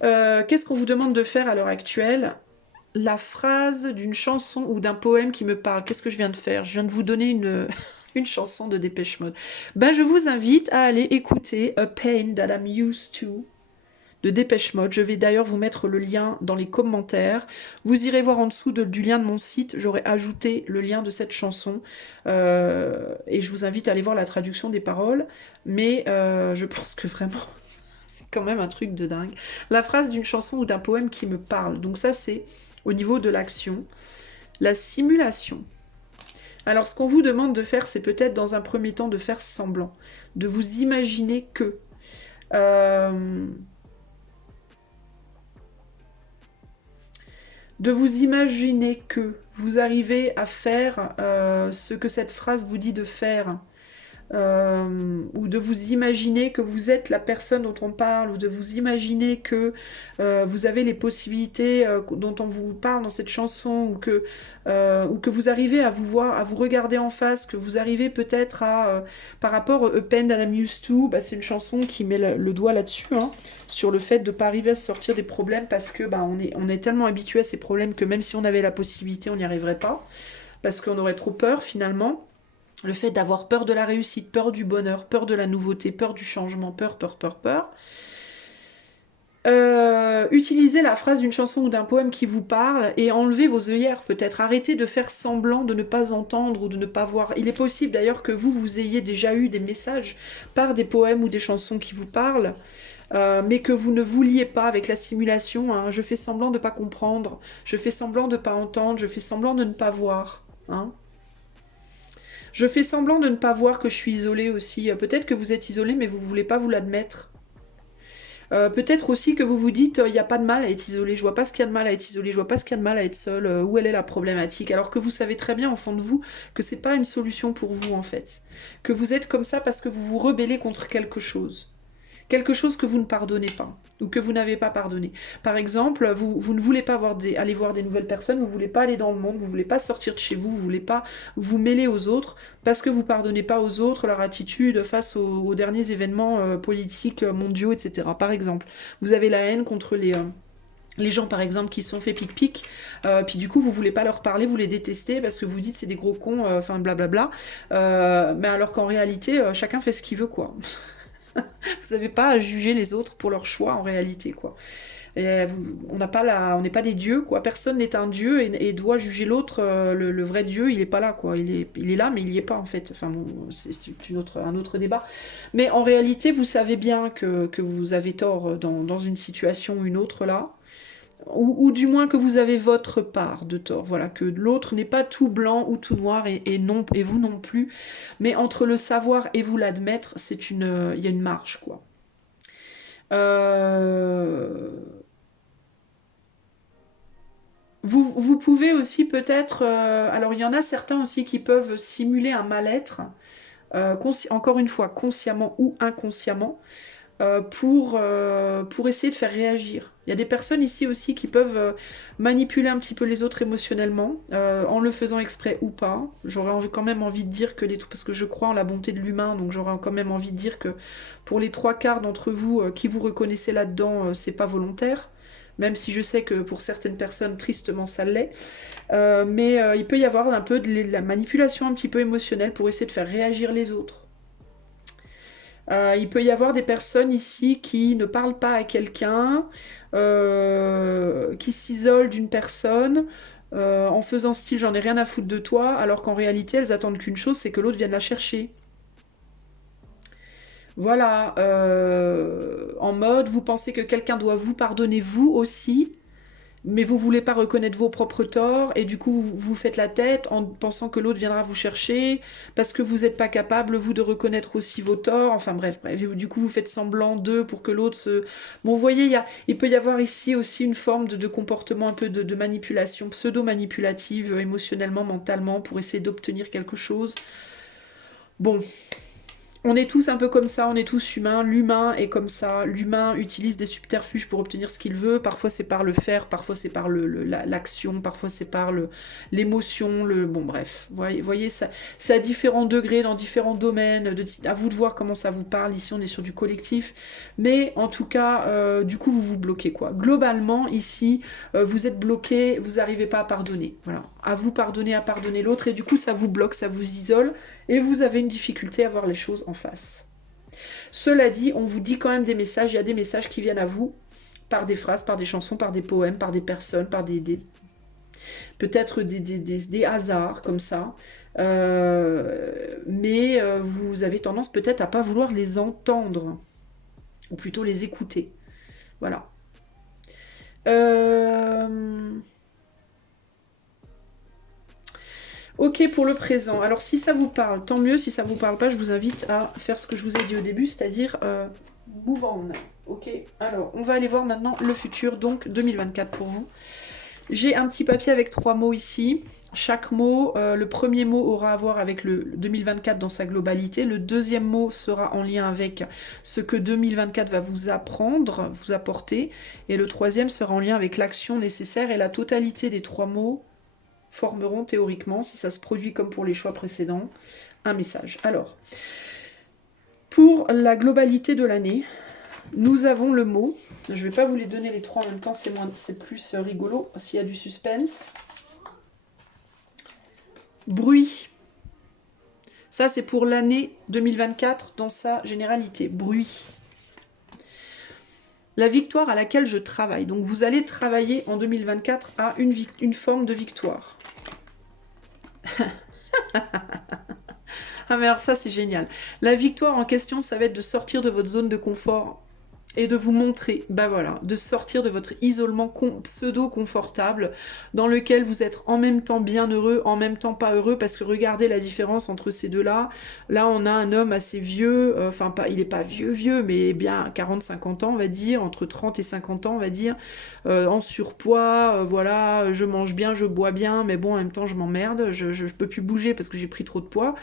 Qu'est-ce qu'on vous demande de faire à l'heure actuelle? La phrase d'une chanson ou d'un poème qui me parle. Qu'est-ce que je viens de faire? Je viens de vous donner une chanson de Dépêche Mode. Je vous invite à aller écouter A Pain That I'm Used To de Dépêche Mode. Je vais d'ailleurs vous mettre le lien dans les commentaires. Vous irez voir en dessous du lien de mon site. J'aurai ajouté le lien de cette chanson. Et je vous invite à aller voir la traduction des paroles. Mais je pense que vraiment... c'est quand même un truc de dingue. La phrase d'une chanson ou d'un poème qui me parle. Donc ça, c'est au niveau de l'action. La simulation. Alors, ce qu'on vous demande de faire, c'est peut-être dans un premier temps de faire semblant. De vous imaginer que... de vous imaginer que vous arrivez à faire ce que cette phrase vous dit de faire. Ou de vous imaginer que vous êtes la personne dont on parle, ou de vous imaginer que vous avez les possibilités dont on vous parle dans cette chanson, ou que vous arrivez à vous voir, à vous regarder en face, que vous arrivez peut-être à, par rapport à A Pain That I'm Used To, c'est une chanson qui met le doigt là-dessus, hein, sur le fait de ne pas arriver à se sortir des problèmes, parce que on est tellement habitué à ces problèmes que même si on avait la possibilité, on n'y arriverait pas, parce qu'on aurait trop peur finalement. Le fait d'avoir peur de la réussite, peur du bonheur, peur de la nouveauté, peur du changement, peur. Utilisez la phrase d'une chanson ou d'un poème qui vous parle et enlevez vos œillères peut-être. Arrêtez de faire semblant de ne pas entendre ou de ne pas voir. Il est possible d'ailleurs que vous ayez déjà eu des messages par des poèmes ou des chansons qui vous parlent. Mais que vous ne vouliez pas avec la simulation, hein. Je fais semblant de ne pas comprendre, je fais semblant de ne pas entendre, je fais semblant de ne pas voir, hein. Je fais semblant de ne pas voir que je suis isolée aussi. Peut-être que vous êtes isolée, mais vous ne voulez pas vous l'admettre. Peut-être aussi que vous vous dites, il n'y a pas de mal à être isolé, je vois pas ce qu'il y a de mal à être isolé, je vois pas ce qu'il y a de mal à être seul, où elle est la problématique, alors que vous savez très bien au fond de vous que c'est pas une solution pour vous en fait. Que vous êtes comme ça parce que vous vous rebellez contre quelque chose. Quelque chose que vous ne pardonnez pas, ou que vous n'avez pas pardonné. Par exemple, vous ne voulez pas aller voir des nouvelles personnes, vous ne voulez pas aller dans le monde, vous ne voulez pas sortir de chez vous, vous ne voulez pas vous mêler aux autres, parce que vous ne pardonnez pas aux autres leur attitude face aux derniers événements politiques mondiaux, etc. Par exemple, vous avez la haine contre les gens par exemple qui se sont fait pic-pic, puis du coup vous voulez pas leur parler, vous les détestez parce que vous dites c'est des gros cons, enfin blablabla, mais alors qu'en réalité chacun fait ce qu'il veut quoi. Vous n'avez pas à juger les autres pour leur choix en réalité, quoi. Et, on n'est pas des dieux, quoi. Personne n'est un dieu et doit juger l'autre. Le vrai dieu, il n'est pas là, quoi. Il est là, mais il n'y est pas en fait. Enfin bon, c'est un autre débat. Mais en réalité, vous savez bien que vous avez tort dans une situation ou une autre là. ou du moins que vous avez votre part de tort. Voilà, que l'autre n'est pas tout blanc ou tout noir non, et vous non plus. Mais entre le savoir et vous l'admettre, il y a une marge, quoi. Euh, vous pouvez aussi peut-être... alors, il y en a certains aussi qui peuvent simuler un mal-être, encore une fois, consciemment ou inconsciemment, pour essayer de faire réagir. Il y a des personnes ici aussi qui peuvent manipuler un petit peu les autres émotionnellement, en le faisant exprès ou pas. Quand même envie de dire que parce que je crois en la bonté de l'humain, donc j'aurais quand même envie de dire que pour les trois quarts d'entre vous qui vous reconnaissez là-dedans, c'est pas volontaire. Même si je sais que pour certaines personnes, tristement, ça l'est. Mais il peut y avoir un peu de la manipulation un petit peu émotionnelle pour essayer de faire réagir les autres. Il peut y avoir des personnes ici qui ne parlent pas à quelqu'un, qui s'isolent d'une personne en faisant style j'en ai rien à foutre de toi, alors qu'en réalité elles attendent qu'une chose, c'est que l'autre vienne la chercher. Voilà, en mode vous pensez que quelqu'un doit vous pardonner vous aussi, mais vous voulez pas reconnaître vos propres torts et du coup vous faites la tête en pensant que l'autre viendra vous chercher parce que vous n'êtes pas capable vous de reconnaître aussi vos torts. Enfin bref, du coup vous faites semblant d'eux pour que l'autre se... Bon, vous voyez, il peut y avoir ici aussi une forme de comportement un peu de manipulation, pseudo-manipulative, émotionnellement, mentalement, pour essayer d'obtenir quelque chose. Bon, on est tous un peu comme ça, on est tous humains, l'humain est comme ça, l'humain utilise des subterfuges pour obtenir ce qu'il veut, parfois c'est par le faire, parfois c'est par l'action, parfois c'est par l'émotion, bon bref, voyez ça, c'est à différents degrés, dans différents domaines, à vous de voir comment ça vous parle, ici on est sur du collectif, mais en tout cas, du coup vous vous bloquez quoi. Globalement ici, vous êtes bloqué, vous n'arrivez pas à pardonner, voilà, à vous pardonner, à pardonner l'autre, et du coup ça vous bloque, ça vous isole, et vous avez une difficulté à voir les choses en face. Cela dit, on vous dit quand même des messages, il y a des messages qui viennent à vous par des phrases, par des chansons, par des poèmes, par des personnes, par peut-être des hasards comme ça. Mais vous avez tendance peut-être à pas vouloir les entendre, ou plutôt les écouter. Voilà. Ok pour le présent. Alors si ça vous parle, tant mieux. Si ça vous parle pas, je vous invite à faire ce que je vous ai dit au début, c'est-à-dire move on. Ok. Alors on va aller voir maintenant le futur, donc 2024 pour vous. J'ai un petit papier avec 3 mots ici. Chaque mot, le premier mot aura à voir avec le 2024 dans sa globalité. Le deuxième mot sera en lien avec ce que 2024 va vous apprendre, vous apporter. Et le troisième sera en lien avec l'action nécessaire. Et la totalité des 3 mots formeront théoriquement, si ça se produit comme pour les choix précédents, un message. Alors, pour la globalité de l'année, nous avons le mot. Je ne vais pas vous les donner les 3 en même temps, c'est plus rigolo s'il y a du suspense. Bruit. Ça, c'est pour l'année 2024 dans sa généralité. Bruit. La victoire à laquelle je travaille. Donc, vous allez travailler en 2024 à une forme de victoire. Ah mais alors ça c'est génial. La victoire en question, ça va être de sortir de votre zone de confort et de vous montrer, bah voilà, de sortir de votre isolement pseudo-confortable dans lequel vous êtes en même temps bien heureux, en même temps pas heureux, parce que regardez la différence entre ces deux-là. Là, on a un homme assez vieux, enfin, pas, il n'est pas vieux, mais bien 40-50 ans, on va dire, entre 30 et 50 ans, on va dire, en surpoids, voilà, je mange bien, je bois bien, mais bon, en même temps, je m'emmerde, je peux plus bouger parce que j'ai pris trop de poids.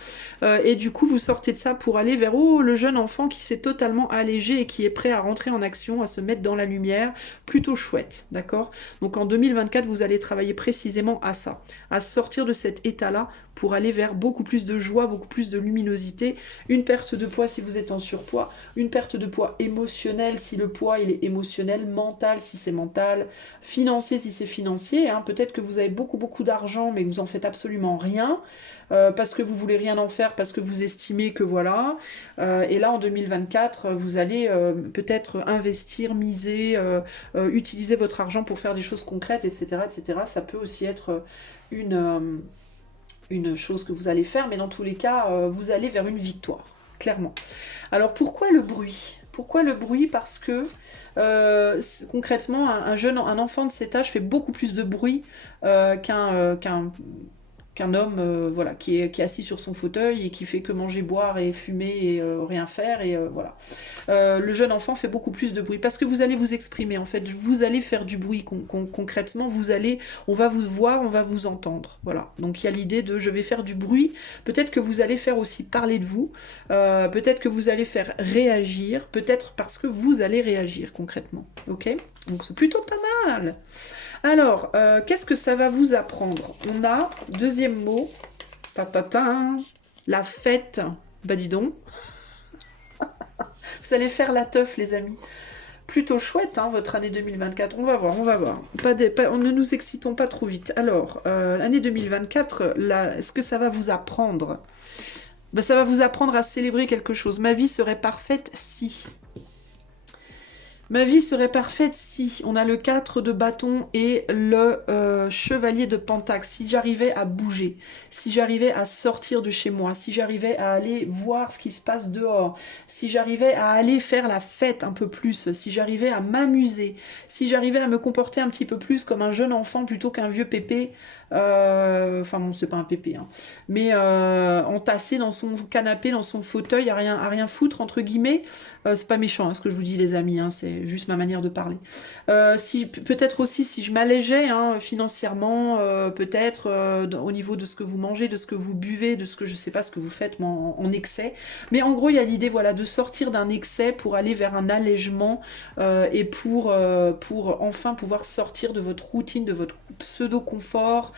Et du coup, vous sortez de ça pour aller vers, oh, le jeune enfant qui s'est totalement allégé et qui est prêt à rentrer en action, à se mettre dans la lumière, plutôt chouette, d'accord? Donc en 2024, vous allez travailler précisément à ça, à sortir de cet état-là pour aller vers beaucoup plus de joie, beaucoup plus de luminosité, une perte de poids si vous êtes en surpoids, une perte de poids émotionnel si le poids il est émotionnel, mental si c'est mental, financier si c'est financier, hein. Peut-être que vous avez beaucoup d'argent mais que vous en faites absolument rien, parce que vous voulez rien en faire, parce que vous estimez que voilà. Et là, en 2024, vous allez peut-être investir, miser, utiliser votre argent pour faire des choses concrètes, etc., etc. Ça peut aussi être une chose que vous allez faire, mais dans tous les cas, vous allez vers une victoire, clairement. Alors, pourquoi le bruit ? Pourquoi le bruit? Parce que concrètement, un enfant de cet âge fait beaucoup plus de bruit qu'un homme voilà, qui est assis sur son fauteuil et qui fait que manger, boire et fumer et rien faire. Et voilà. Le jeune enfant fait beaucoup plus de bruit parce que vous allez vous exprimer. En fait, vous allez faire du bruit concrètement. On va vous voir, on va vous entendre. Voilà. Donc il y a l'idée de je vais faire du bruit. Peut-être que vous allez faire aussi parler de vous. Peut-être que vous allez faire réagir. Peut-être parce que vous allez réagir concrètement. Ok? Donc c'est plutôt pas mal. Alors, qu'est-ce que ça va vous apprendre? On a, deuxième mot, la fête. Bah dis donc, vous allez faire la teuf, les amis. Plutôt chouette, hein, votre année 2024. On va voir, on va voir. Ne nous excitons pas trop vite. Alors, l'année 2024, est-ce que ça va vous apprendre? Bah, ça va vous apprendre à célébrer quelque chose. Ma vie serait parfaite si... Ma vie serait parfaite si on a le 4 de bâton et le chevalier de pentacle. Si j'arrivais à bouger, si j'arrivais à sortir de chez moi, si j'arrivais à aller voir ce qui se passe dehors, si j'arrivais à aller faire la fête un peu plus, si j'arrivais à m'amuser, si j'arrivais à me comporter un petit peu plus comme un jeune enfant plutôt qu'un vieux pépé. Enfin bon, c'est pas un pépé, hein, mais entassé dans son canapé, dans son fauteuil, à rien foutre, entre guillemets. C'est pas méchant hein, ce que je vous dis les amis, hein, c'est juste ma manière de parler. Peut-être aussi si je m'allégeais hein, financièrement, peut-être au niveau de ce que vous mangez, de ce que vous buvez, de ce que je sais pas ce que vous faites mais en excès. Mais en gros il y a l'idée voilà, de sortir d'un excès pour aller vers un allègement et pour enfin pouvoir sortir de votre routine, de votre pseudo-confort.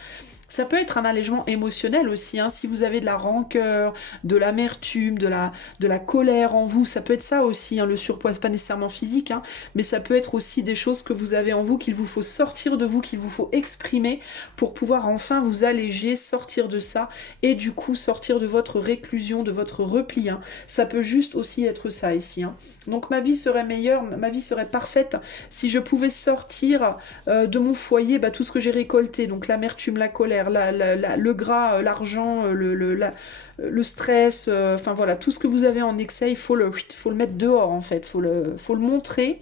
Ça peut être un allègement émotionnel aussi, hein, si vous avez de la rancœur, de l'amertume, de la colère en vous, ça peut être ça aussi, hein, le surpoids, c'est pas nécessairement physique, hein, mais ça peut être aussi des choses que vous avez en vous, qu'il vous faut sortir de vous, qu'il vous faut exprimer pour pouvoir enfin vous alléger, sortir de ça, et du coup sortir de votre réclusion, de votre repli. Hein. Ça peut juste aussi être ça ici. Hein. Donc ma vie serait meilleure, ma vie serait parfaite si je pouvais sortir de mon foyer tout ce que j'ai récolté, donc l'amertume, la colère, le gras, l'argent, le stress, enfin voilà, tout ce que vous avez en excès, il faut le mettre dehors en fait, faut le montrer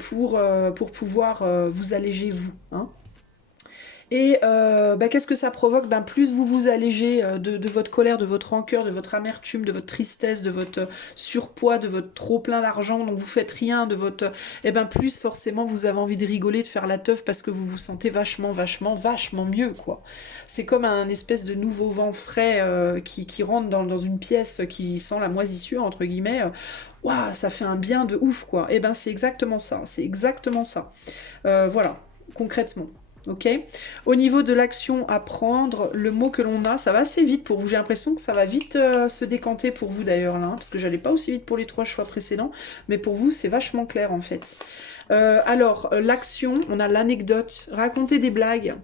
pour pouvoir vous alléger vous. Hein. Et qu'est-ce que ça provoque? Plus vous vous allégez de votre colère, de votre rancœur, de votre amertume, de votre tristesse, de votre surpoids, de votre trop plein d'argent dont vous faites rien, de votre... plus forcément vous avez envie de rigoler, de faire la teuf parce que vous vous sentez vachement mieux, quoi. C'est comme un espèce de nouveau vent frais qui rentre dans une pièce qui sent la moisissure, entre guillemets. Waouh, ça fait un bien de ouf, quoi. C'est exactement ça, c'est exactement ça. Voilà, concrètement. Ok. Au niveau de l'action à prendre, le mot que l'on a, ça va assez vite pour vous. J'ai l'impression que ça va vite se décanter pour vous d'ailleurs là, hein, parce que j'allais pas aussi vite pour les 3 choix précédents, mais pour vous c'est vachement clair en fait. Alors l'action, on a l'anecdote, raconter des blagues.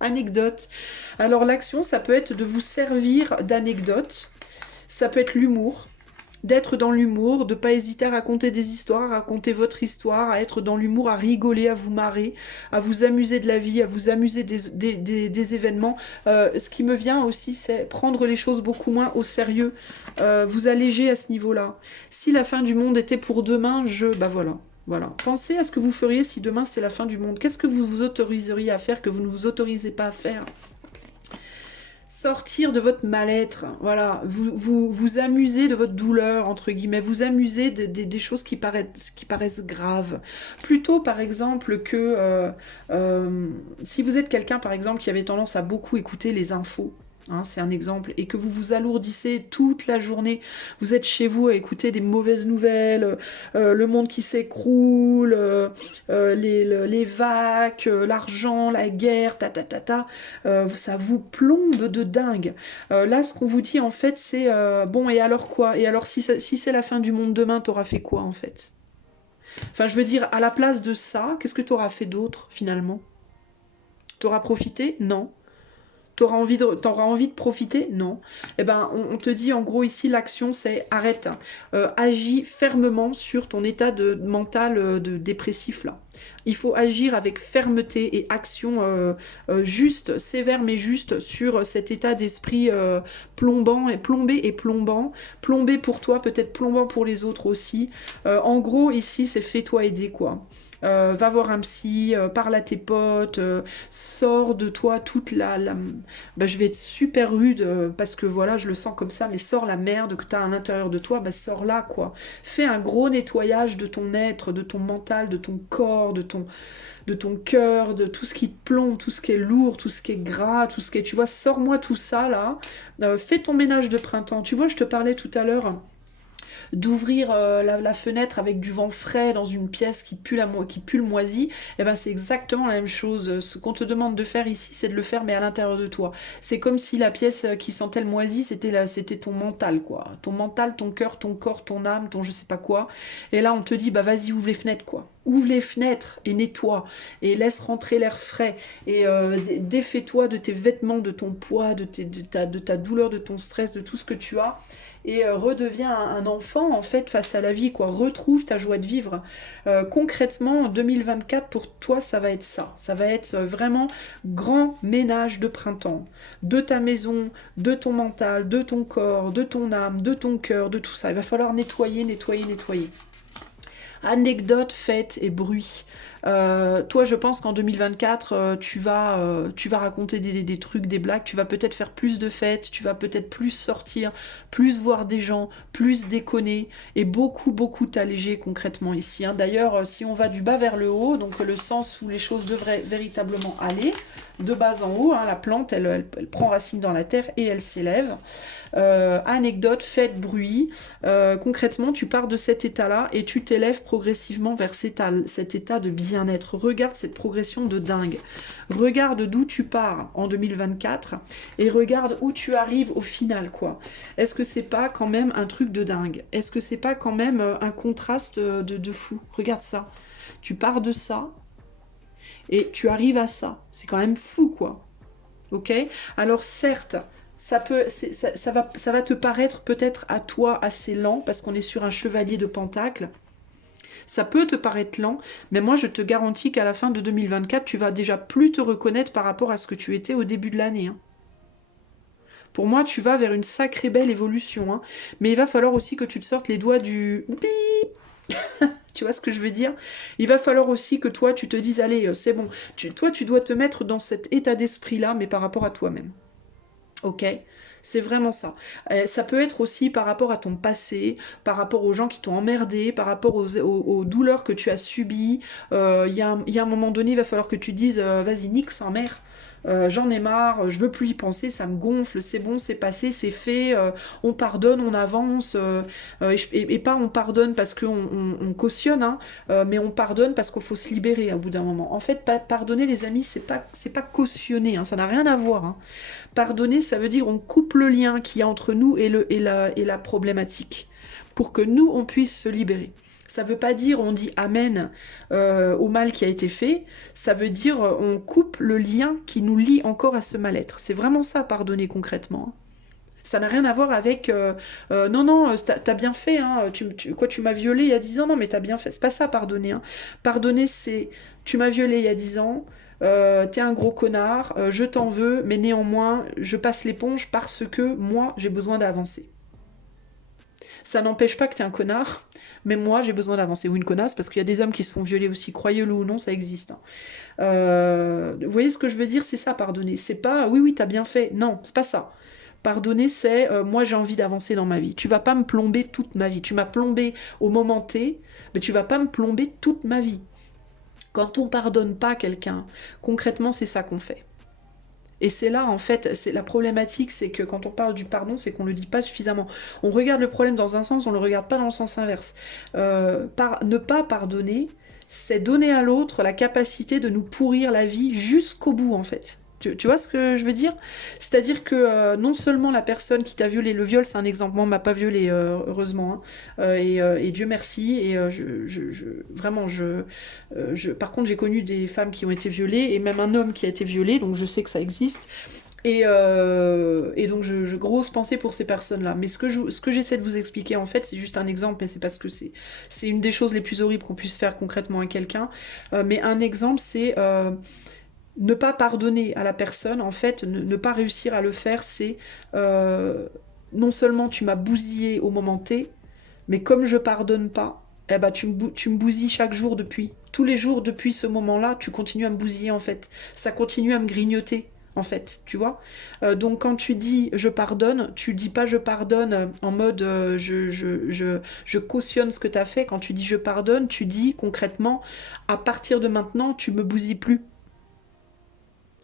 Anecdote. Alors l'action, ça peut être de vous servir d'anecdotes, ça peut être l'humour. D'être dans l'humour, de ne pas hésiter à raconter des histoires, à raconter votre histoire, à être dans l'humour, à rigoler, à vous marrer, à vous amuser de la vie, à vous amuser des événements. Ce qui me vient aussi, c'est prendre les choses beaucoup moins au sérieux, vous alléger à ce niveau-là. Si la fin du monde était pour demain, voilà. Voilà. Pensez à ce que vous feriez si demain c'était la fin du monde. Qu'est-ce que vous vous autoriseriez à faire que vous ne vous autorisez pas à faire ? Sortir de votre mal-être, voilà, vous amusez de votre douleur, entre guillemets, vous amusez des choses qui paraissent graves. Plutôt, par exemple, que si vous êtes quelqu'un, par exemple, qui avait tendance à beaucoup écouter les infos, hein, c'est un exemple, et que vous vous alourdissez toute la journée, vous êtes chez vous à écouter des mauvaises nouvelles, le monde qui s'écroule, les vagues, l'argent, la guerre, ça vous plombe de dingue. Là, ce qu'on vous dit, en fait, c'est bon, et alors quoi? Et alors, si c'est la fin du monde demain, t'auras fait quoi, en fait? Enfin, je veux dire, à la place de ça, qu'est-ce que t'auras fait d'autre, finalement? T'auras profité? Non. T'auras envie de profiter? Non. On te dit en gros ici, l'action c'est arrête. Agis fermement sur ton état mental dépressif là. Il faut agir avec fermeté et action juste, sévère mais juste sur cet état d'esprit plombant et plombé et plombant. Plombé pour toi, peut-être plombant pour les autres aussi. En gros, ici, c'est fais-toi aider, quoi. Va voir un psy, parle à tes potes, sors de toi toute bah, je vais être super rude parce que voilà, je le sens comme ça, mais sors la merde que tu as à l'intérieur de toi, bah sors là, quoi. Fais un gros nettoyage de ton être, de ton mental, de ton corps, de ton cœur, de tout ce qui te plombe, tout ce qui est lourd, tout ce qui est gras, tout ce qui est... Tu vois, sors-moi tout ça, là. Fais ton ménage de printemps. Tu vois, je te parlais tout à l'heure d'ouvrir la fenêtre avec du vent frais dans une pièce qui pue le moisi, et ben c'est exactement la même chose. Ce qu'on te demande de faire ici, c'est de le faire mais à l'intérieur de toi. C'est comme si la pièce qui sentait le moisi, c'était ton mental, quoi. Ton mental, ton cœur, ton corps, ton âme, ton je sais pas quoi. Et là, on te dit, bah vas-y, ouvre les fenêtres, quoi. Ouvre les fenêtres et nettoie et laisse rentrer l'air frais et défais-toi de tes vêtements, de ton poids, de ta douleur, de ton stress, de tout ce que tu as et redeviens un enfant en fait face à la vie, quoi. Retrouve ta joie de vivre. Concrètement, en 2024 pour toi, ça va être ça. Ça va être vraiment grand ménage de printemps, de ta maison, de ton mental, de ton corps, de ton âme, de ton cœur, de tout ça. Il va falloir nettoyer, nettoyer, nettoyer. Anecdotes, fêtes et bruit. Toi, je pense qu'en 2024, tu vas raconter des trucs, des blagues, tu vas peut-être faire plus de fêtes, tu vas peut-être plus sortir, plus voir des gens, plus déconner, et beaucoup, beaucoup t'alléger concrètement ici, hein. D'ailleurs, si on va du bas vers le haut, donc le sens où les choses devraient véritablement aller, de bas en haut, hein, la plante, elle prend racine dans la terre et elle s'élève. Anecdote, fait bruit. Concrètement, tu pars de cet état-là et tu t'élèves progressivement vers cet état de bien-être. Regarde cette progression de dingue. Regarde d'où tu pars en 2024 et regarde où tu arrives au final, quoi. Est-ce que c'est pas quand même un truc de dingue? Est-ce que c'est pas quand même un contraste de fou? Regarde ça. Tu pars de ça et tu arrives à ça. C'est quand même fou, quoi. Ok? Alors certes, ça va te paraître peut-être à toi assez lent parce qu'on est sur un chevalier de pentacle. Ça peut te paraître lent, mais moi je te garantis qu'à la fin de 2024, tu vas déjà plus te reconnaître par rapport à ce que tu étais au début de l'année, hein. Pour moi, tu vas vers une sacrée belle évolution, hein. Mais il va falloir aussi que tu te sortes les doigts du bip. Tu vois ce que je veux dire? Il va falloir aussi que toi, tu te dises, allez, c'est bon. Toi, tu dois te mettre dans cet état d'esprit-là, mais par rapport à toi-même. Ok? C'est vraiment ça. Ça peut être aussi par rapport à ton passé, par rapport aux gens qui t'ont emmerdé, par rapport aux douleurs que tu as subies. Il y a un moment donné, il va falloir que tu dises, vas-y, nique sa mère. J'en ai marre, je veux plus y penser, ça me gonfle, c'est bon, c'est passé, c'est fait, on pardonne, on avance, et pas on pardonne parce qu'on on cautionne, hein, mais on pardonne parce qu'il faut se libérer au bout d'un moment. En fait, pardonner les amis, c'est pas cautionner, hein, ça n'a rien à voir, hein. Pardonner, ça veut dire on coupe le lien qu'il y a entre nous et la problématique, pour que nous, on puisse se libérer. Ça ne veut pas dire on dit amen au mal qui a été fait, ça veut dire on coupe le lien qui nous lie encore à ce mal-être. C'est vraiment ça, pardonner concrètement, hein. Ça n'a rien à voir avec non, non, t'as bien fait, hein, tu m'as violé il y a 10 ans, non, mais t'as bien fait. C'est pas ça, pardonner, hein. Pardonner, c'est tu m'as violé il y a 10 ans, t'es un gros connard, je t'en veux, mais néanmoins, je passe l'éponge parce que moi, j'ai besoin d'avancer. Ça n'empêche pas que t'es un connard, mais moi, j'ai besoin d'avancer. Ou une connasse, parce qu'il y a des hommes qui se font violer aussi, croyez-le ou non, ça existe, hein. Vous voyez ce que je veux dire? C'est ça, pardonner. C'est pas, oui, oui, t'as bien fait. Non, c'est pas ça. Pardonner, c'est moi j'ai envie d'avancer dans ma vie. Tu vas pas me plomber toute ma vie. Tu m'as plombé au moment T, mais tu vas pas me plomber toute ma vie. Quand on pardonne pas quelqu'un, concrètement, c'est ça qu'on fait. Et c'est là, en fait, c'est la problématique, c'est que quand on parle du pardon, c'est qu'on ne le dit pas suffisamment. On regarde le problème dans un sens, on ne le regarde pas dans le sens inverse. Ne pas pardonner, c'est donner à l'autre la capacité de nous pourrir la vie jusqu'au bout, en fait. Tu vois ce que je veux dire? C'est-à-dire que non seulement la personne qui t'a violé, le viol c'est un exemple, moi on m'a pas violé heureusement, hein, et Dieu merci, et vraiment par contre j'ai connu des femmes qui ont été violées, et même un homme qui a été violé, donc je sais que ça existe, Et donc, grosse pensée pour ces personnes-là. Mais ce que j'essaie de vous expliquer, en fait, c'est juste un exemple, mais c'est parce que c'est une des choses les plus horribles qu'on puisse faire concrètement à quelqu'un. Mais un exemple, c'est ne pas pardonner à la personne. En fait, ne pas réussir à le faire, c'est non seulement tu m'as bousillé au moment T, mais comme je pardonne pas, eh ben, tu me bousilles chaque jour depuis. Tous les jours depuis ce moment-là, tu continues à me bousiller en fait. Ça continue à me grignoter en fait, tu vois. Donc quand tu dis je pardonne, tu dis pas je pardonne en mode je cautionne ce que tu as fait. Quand tu dis je pardonne, tu dis concrètement à partir de maintenant, tu me bousilles plus.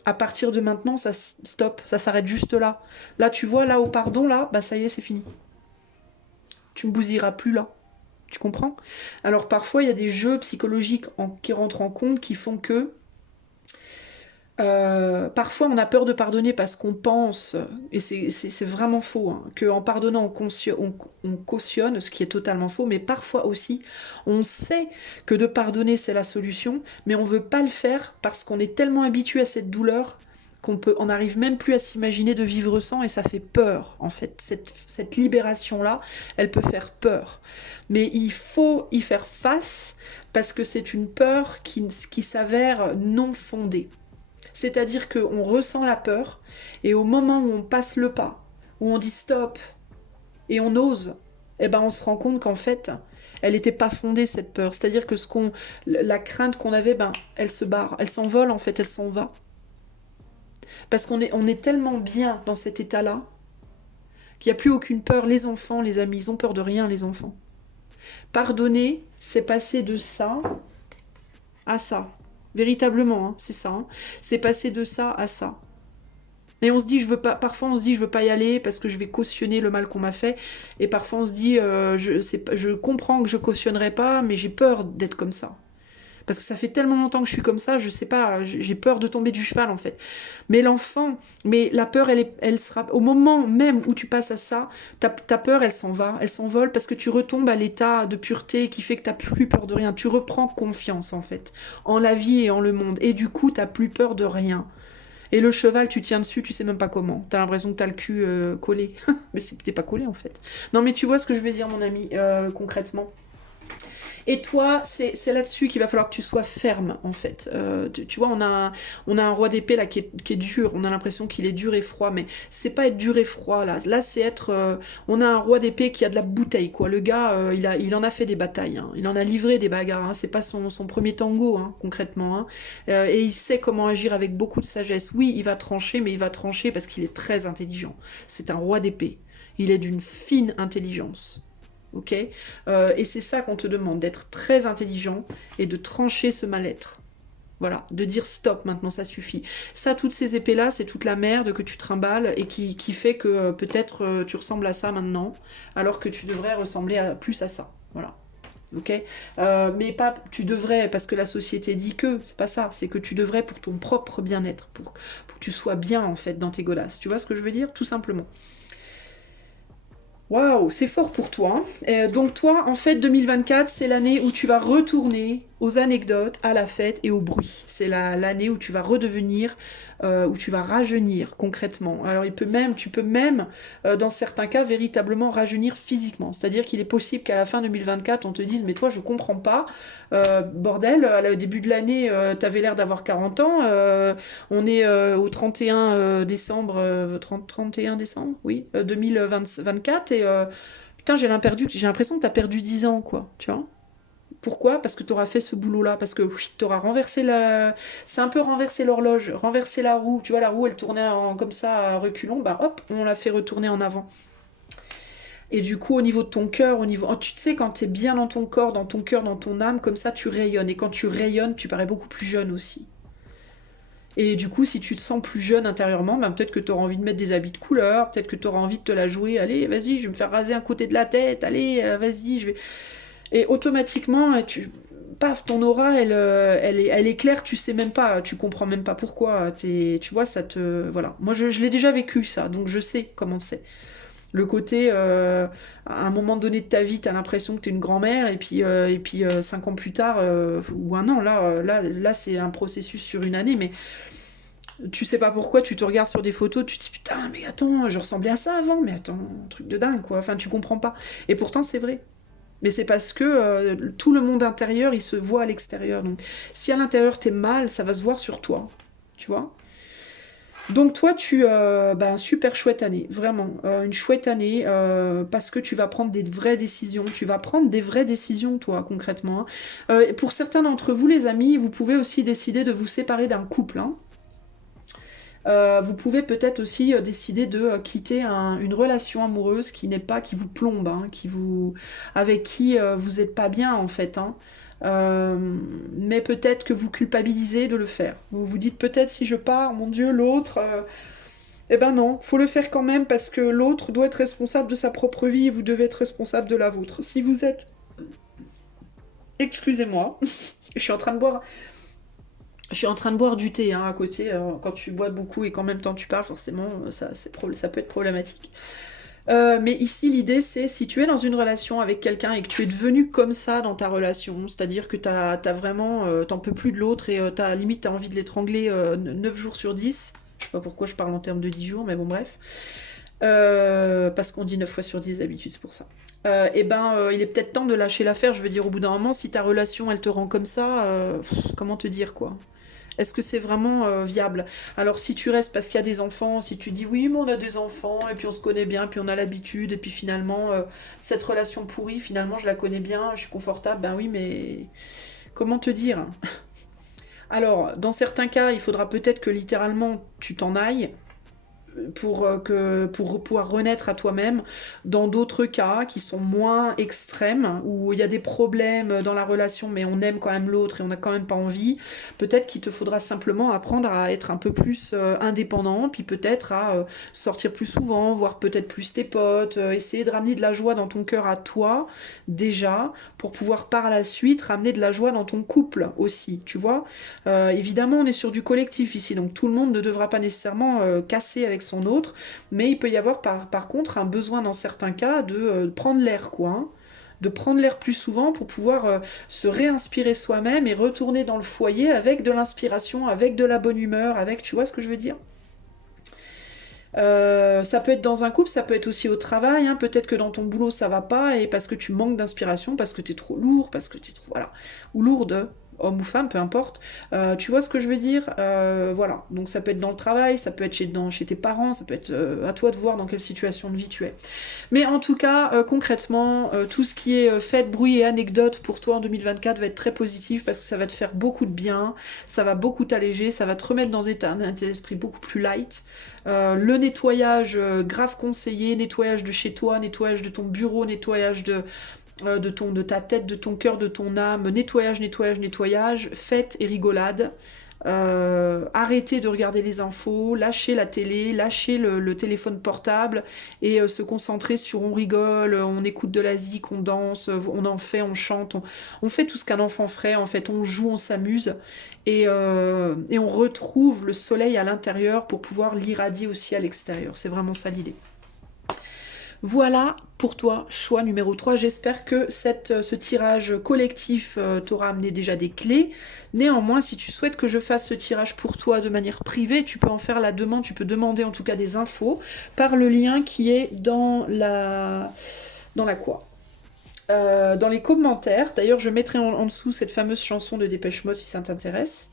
À partir de maintenant, ça stop, ça s'arrête juste là. Là, tu vois, là au pardon, là, bah ça y est, c'est fini. Tu me bousilleras plus là. Tu comprends? Alors parfois, il y a des jeux psychologiques qui rentrent en compte qui font que parfois on a peur de pardonner parce qu'on pense, et c'est vraiment faux, hein, qu'en pardonnant on cautionne, ce qui est totalement faux, mais parfois aussi on sait que de pardonner c'est la solution, mais on veut pas le faire parce qu'on est tellement habitué à cette douleur on n'arrive même plus à s'imaginer de vivre sans et ça fait peur en fait. Cette libération-là, elle peut faire peur. Mais il faut y faire face parce que c'est une peur qui s'avère non fondée. C'est-à-dire qu'on ressent la peur et au moment où on passe le pas, où on dit stop et on ose, eh ben on se rend compte qu'en fait, elle n'était pas fondée cette peur. C'est-à-dire que la crainte qu'on avait, ben elle se barre, elle s'envole en fait, elle s'en va. Parce on est tellement bien dans cet état-là qu'il n'y a plus aucune peur. Les enfants, les amis, ils ont peur de rien, les enfants. Pardonner, c'est passer de ça à ça. Véritablement, hein, c'est ça. Hein. C'est passer de ça à ça. Et on se dit, je veux pas. Parfois, on se dit, je veux pas y aller parce que je vais cautionner le mal qu'on m'a fait. Et parfois, on se dit, je comprends que je cautionnerai pas, mais j'ai peur d'être comme ça. Parce que ça fait tellement longtemps que je suis comme ça, je sais pas, j'ai peur de tomber du cheval en fait. Mais mais la peur, elle sera au moment même où tu passes à ça, ta peur, elle s'en va, elle s'envole parce que tu retombes à l'état de pureté qui fait que t'as plus peur de rien. Tu reprends confiance en fait en la vie et en le monde, et du coup, t'as plus peur de rien. Et le cheval, tu tiens dessus, tu sais même pas comment. T'as l'impression que t'as le cul collé. Mais t'es pas collé en fait. Non mais tu vois ce que je veux dire mon ami, concrètement. Et toi, c'est là-dessus qu'il va falloir que tu sois ferme, en fait. Tu vois, on a un roi d'épée là qui est dur. On a l'impression qu'il est dur et froid, mais c'est pas être dur et froid là. Là, c'est être. On a un roi d'épée qui a de la bouteille, quoi. Le gars, il en a fait des batailles. Hein. Il en a livré des bagarres. Hein. C'est pas son premier tango, hein, concrètement. Hein. Et il sait comment agir avec beaucoup de sagesse. Oui, il va trancher, mais il va trancher parce qu'il est très intelligent. C'est un roi d'épée. Il est d'une fine intelligence. Ok. Et c'est ça qu'on te demande, d'être très intelligent et de trancher ce mal-être. Voilà, de dire stop, maintenant ça suffit. Ça, toutes ces épées-là, c'est toute la merde que tu trimbales et qui fait que peut-être tu ressembles à ça maintenant, alors que tu devrais ressembler plus à ça. Voilà. Ok. Mais pas, tu devrais, parce que la société dit que, c'est pas ça, c'est que tu devrais pour ton propre bien-être, pour que tu sois bien en fait dans tes godasses. Tu vois ce que je veux dire? Tout simplement. Waouh, c'est fort pour toi. Hein. Donc toi, en fait, 2024, c'est l'année où tu vas retourner aux anecdotes, à la fête et au bruit. C'est l'année où tu vas redevenir, où tu vas rajeunir concrètement. Alors tu peux même, dans certains cas, véritablement rajeunir physiquement. C'est-à-dire qu'il est possible qu'à la fin 2024, on te dise, mais toi, je comprends pas. Bordel, au début de l'année, t'avais l'air d'avoir 40 ans. On est au 31 décembre, 31 décembre, oui, 2024, et putain, j'ai l'impression que t'as perdu 10 ans, quoi, tu vois. Pourquoi? Parce que tu auras fait ce boulot-là, parce que oui, tu auras renversé la... C'est un peu renverser l'horloge, renverser la roue. Tu vois, la roue, elle tournait comme ça, à reculons, bah hop, on l'a fait retourner en avant. Et du coup, au niveau de ton cœur, tu sais, quand tu es bien dans ton corps, dans ton cœur, dans ton âme, comme ça, tu rayonnes. Et quand tu rayonnes, tu parais beaucoup plus jeune aussi. Et du coup, si tu te sens plus jeune intérieurement, ben peut-être que tu auras envie de mettre des habits de couleur, peut-être que tu auras envie de te la jouer. Allez, vas-y, je vais me faire raser un côté de la tête. Allez, vas-y, je vais. Et automatiquement, paf, ton aura, elle est claire. Tu sais même pas, tu comprends même pas pourquoi. Tu vois, ça te, voilà. Moi, je l'ai déjà vécu ça, donc je sais comment c'est. Le côté, à un moment donné de ta vie, tu as l'impression que tu es une grand-mère, et puis 5 ans plus tard, ou un an, là c'est un processus sur une année, mais Tu sais pas pourquoi, tu te regardes sur des photos, tu te dis putain, mais attends, je ressemblais à ça avant, mais attends, un truc de dingue quoi. Enfin, tu comprends pas. Et pourtant, c'est vrai. Mais c'est parce que tout le monde intérieur, il se voit à l'extérieur. Donc, si à l'intérieur t'es mal, ça va se voir sur toi. Tu vois? Donc toi, bah, super chouette année, vraiment, une chouette année parce que tu vas prendre des vraies décisions. Tu vas prendre des vraies décisions, toi, concrètement, hein. Et pour certains d'entre vous, les amis, vous pouvez aussi décider de vous séparer d'un couple, hein. Vous pouvez peut-être aussi décider de quitter une relation amoureuse qui n'est pas, qui vous plombe, hein, avec qui vous n'êtes pas bien en fait, hein. Euh, mais peut-être que vous culpabilisez de le faire. Vous vous dites peut-être si je pars, mon Dieu, l'autre. Eh ben non, faut le faire quand même parce que l'autre doit être responsable de sa propre vie et vous devez être responsable de la vôtre. Si vous êtes, excusez-moi, je suis en train de boire je suis en train de boire du thé hein, à côté. Quand tu bois beaucoup et qu'en même temps tu parles, forcément, ça peut être problématique. Mais ici, l'idée, c'est si tu es dans une relation avec quelqu'un et que tu es devenu comme ça dans ta relation, c'est-à-dire que t'as vraiment, t'en peux plus de l'autre et limite, t'as envie de l'étrangler 9 jours sur 10. Je sais pas pourquoi je parle en termes de 10 jours, mais bon, bref. Parce qu'on dit 9 fois sur 10 d'habitude, c'est pour ça. Il est peut-être temps de lâcher l'affaire. Je veux dire, au bout d'un moment, si ta relation, elle te rend comme ça, comment te dire, quoi? Est-ce que c'est vraiment viable? Alors si tu restes parce qu'il y a des enfants, si tu dis oui mais on a des enfants et puis on se connaît bien, puis on a l'habitude et puis finalement cette relation pourrie, finalement je la connais bien, je suis confortable, ben oui mais comment te dire? Alors dans certains cas il faudra peut-être que littéralement tu t'en ailles pour pouvoir renaître à toi-même. Dans d'autres cas qui sont moins extrêmes, où il y a des problèmes dans la relation, mais on aime quand même l'autre et on n'a quand même pas envie, peut-être qu'il te faudra simplement apprendre à être un peu plus indépendant, puis peut-être à sortir plus souvent, voir peut-être plus tes potes, essayer de ramener de la joie dans ton cœur à toi, déjà, pour pouvoir par la suite ramener de la joie dans ton couple aussi, tu vois. Évidemment, on est sur du collectif ici, donc tout le monde ne devra pas nécessairement casser avec son autre, mais il peut y avoir par contre un besoin dans certains cas de prendre l'air, quoi, hein. De prendre l'air plus souvent pour pouvoir se réinspirer soi-même et retourner dans le foyer avec de l'inspiration, avec de la bonne humeur, avec, tu vois ce que je veux dire? Ça peut être dans un couple, ça peut être aussi au travail, hein. Peut-être que dans ton boulot ça va pas et parce que tu manques d'inspiration, parce que t'es trop lourd, parce que t'es trop voilà ou lourde, homme ou femme, peu importe. Tu vois ce que je veux dire? Voilà. Donc ça peut être dans le travail, ça peut être chez tes parents, ça peut être à toi de voir dans quelle situation de vie tu es. Mais en tout cas, concrètement, tout ce qui est fait, bruit et anecdote pour toi en 2024 va être très positif parce que ça va te faire beaucoup de bien, ça va beaucoup t'alléger, ça va te remettre dans un état d'esprit beaucoup plus light. Le nettoyage grave conseillé, nettoyage de chez toi, nettoyage de ton bureau, nettoyage de ta tête, de ton cœur, de ton âme, nettoyage, nettoyage, nettoyage, fête et rigolade. Arrêter de regarder les infos, lâcher la télé, lâcher le téléphone portable et se concentrer sur on rigole, on écoute de la zik, on danse, on en fait, on chante, on fait tout ce qu'un enfant ferait, en fait on joue, on s'amuse et on retrouve le soleil à l'intérieur pour pouvoir l'irradier aussi à l'extérieur. C'est vraiment ça l'idée. Voilà pour toi, choix numéro 3. J'espère que ce tirage collectif t'aura amené déjà des clés. Néanmoins, si tu souhaites que je fasse ce tirage pour toi de manière privée, tu peux en faire la demande, tu peux demander en tout cas des infos par le lien qui est dans la... Dans la quoi dans les commentaires. D'ailleurs, je mettrai en dessous cette fameuse chanson de Dépêche Mode si ça t'intéresse.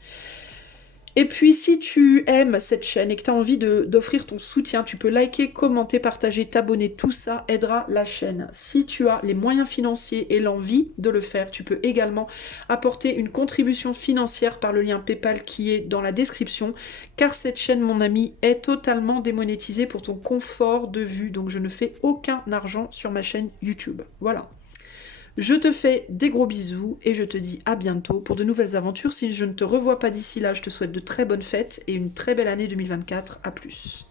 Et puis, si tu aimes cette chaîne et que tu as envie d'offrir ton soutien, tu peux liker, commenter, partager, t'abonner. Tout ça aidera la chaîne. Si tu as les moyens financiers et l'envie de le faire, tu peux également apporter une contribution financière par le lien PayPal qui est dans la description. Car cette chaîne, mon ami, est totalement démonétisée pour ton confort de vue. Donc, je ne fais aucun argent sur ma chaîne YouTube. Voilà. Je te fais des gros bisous et je te dis à bientôt pour de nouvelles aventures. Si je ne te revois pas d'ici là, je te souhaite de très bonnes fêtes et une très belle année 2024. À plus.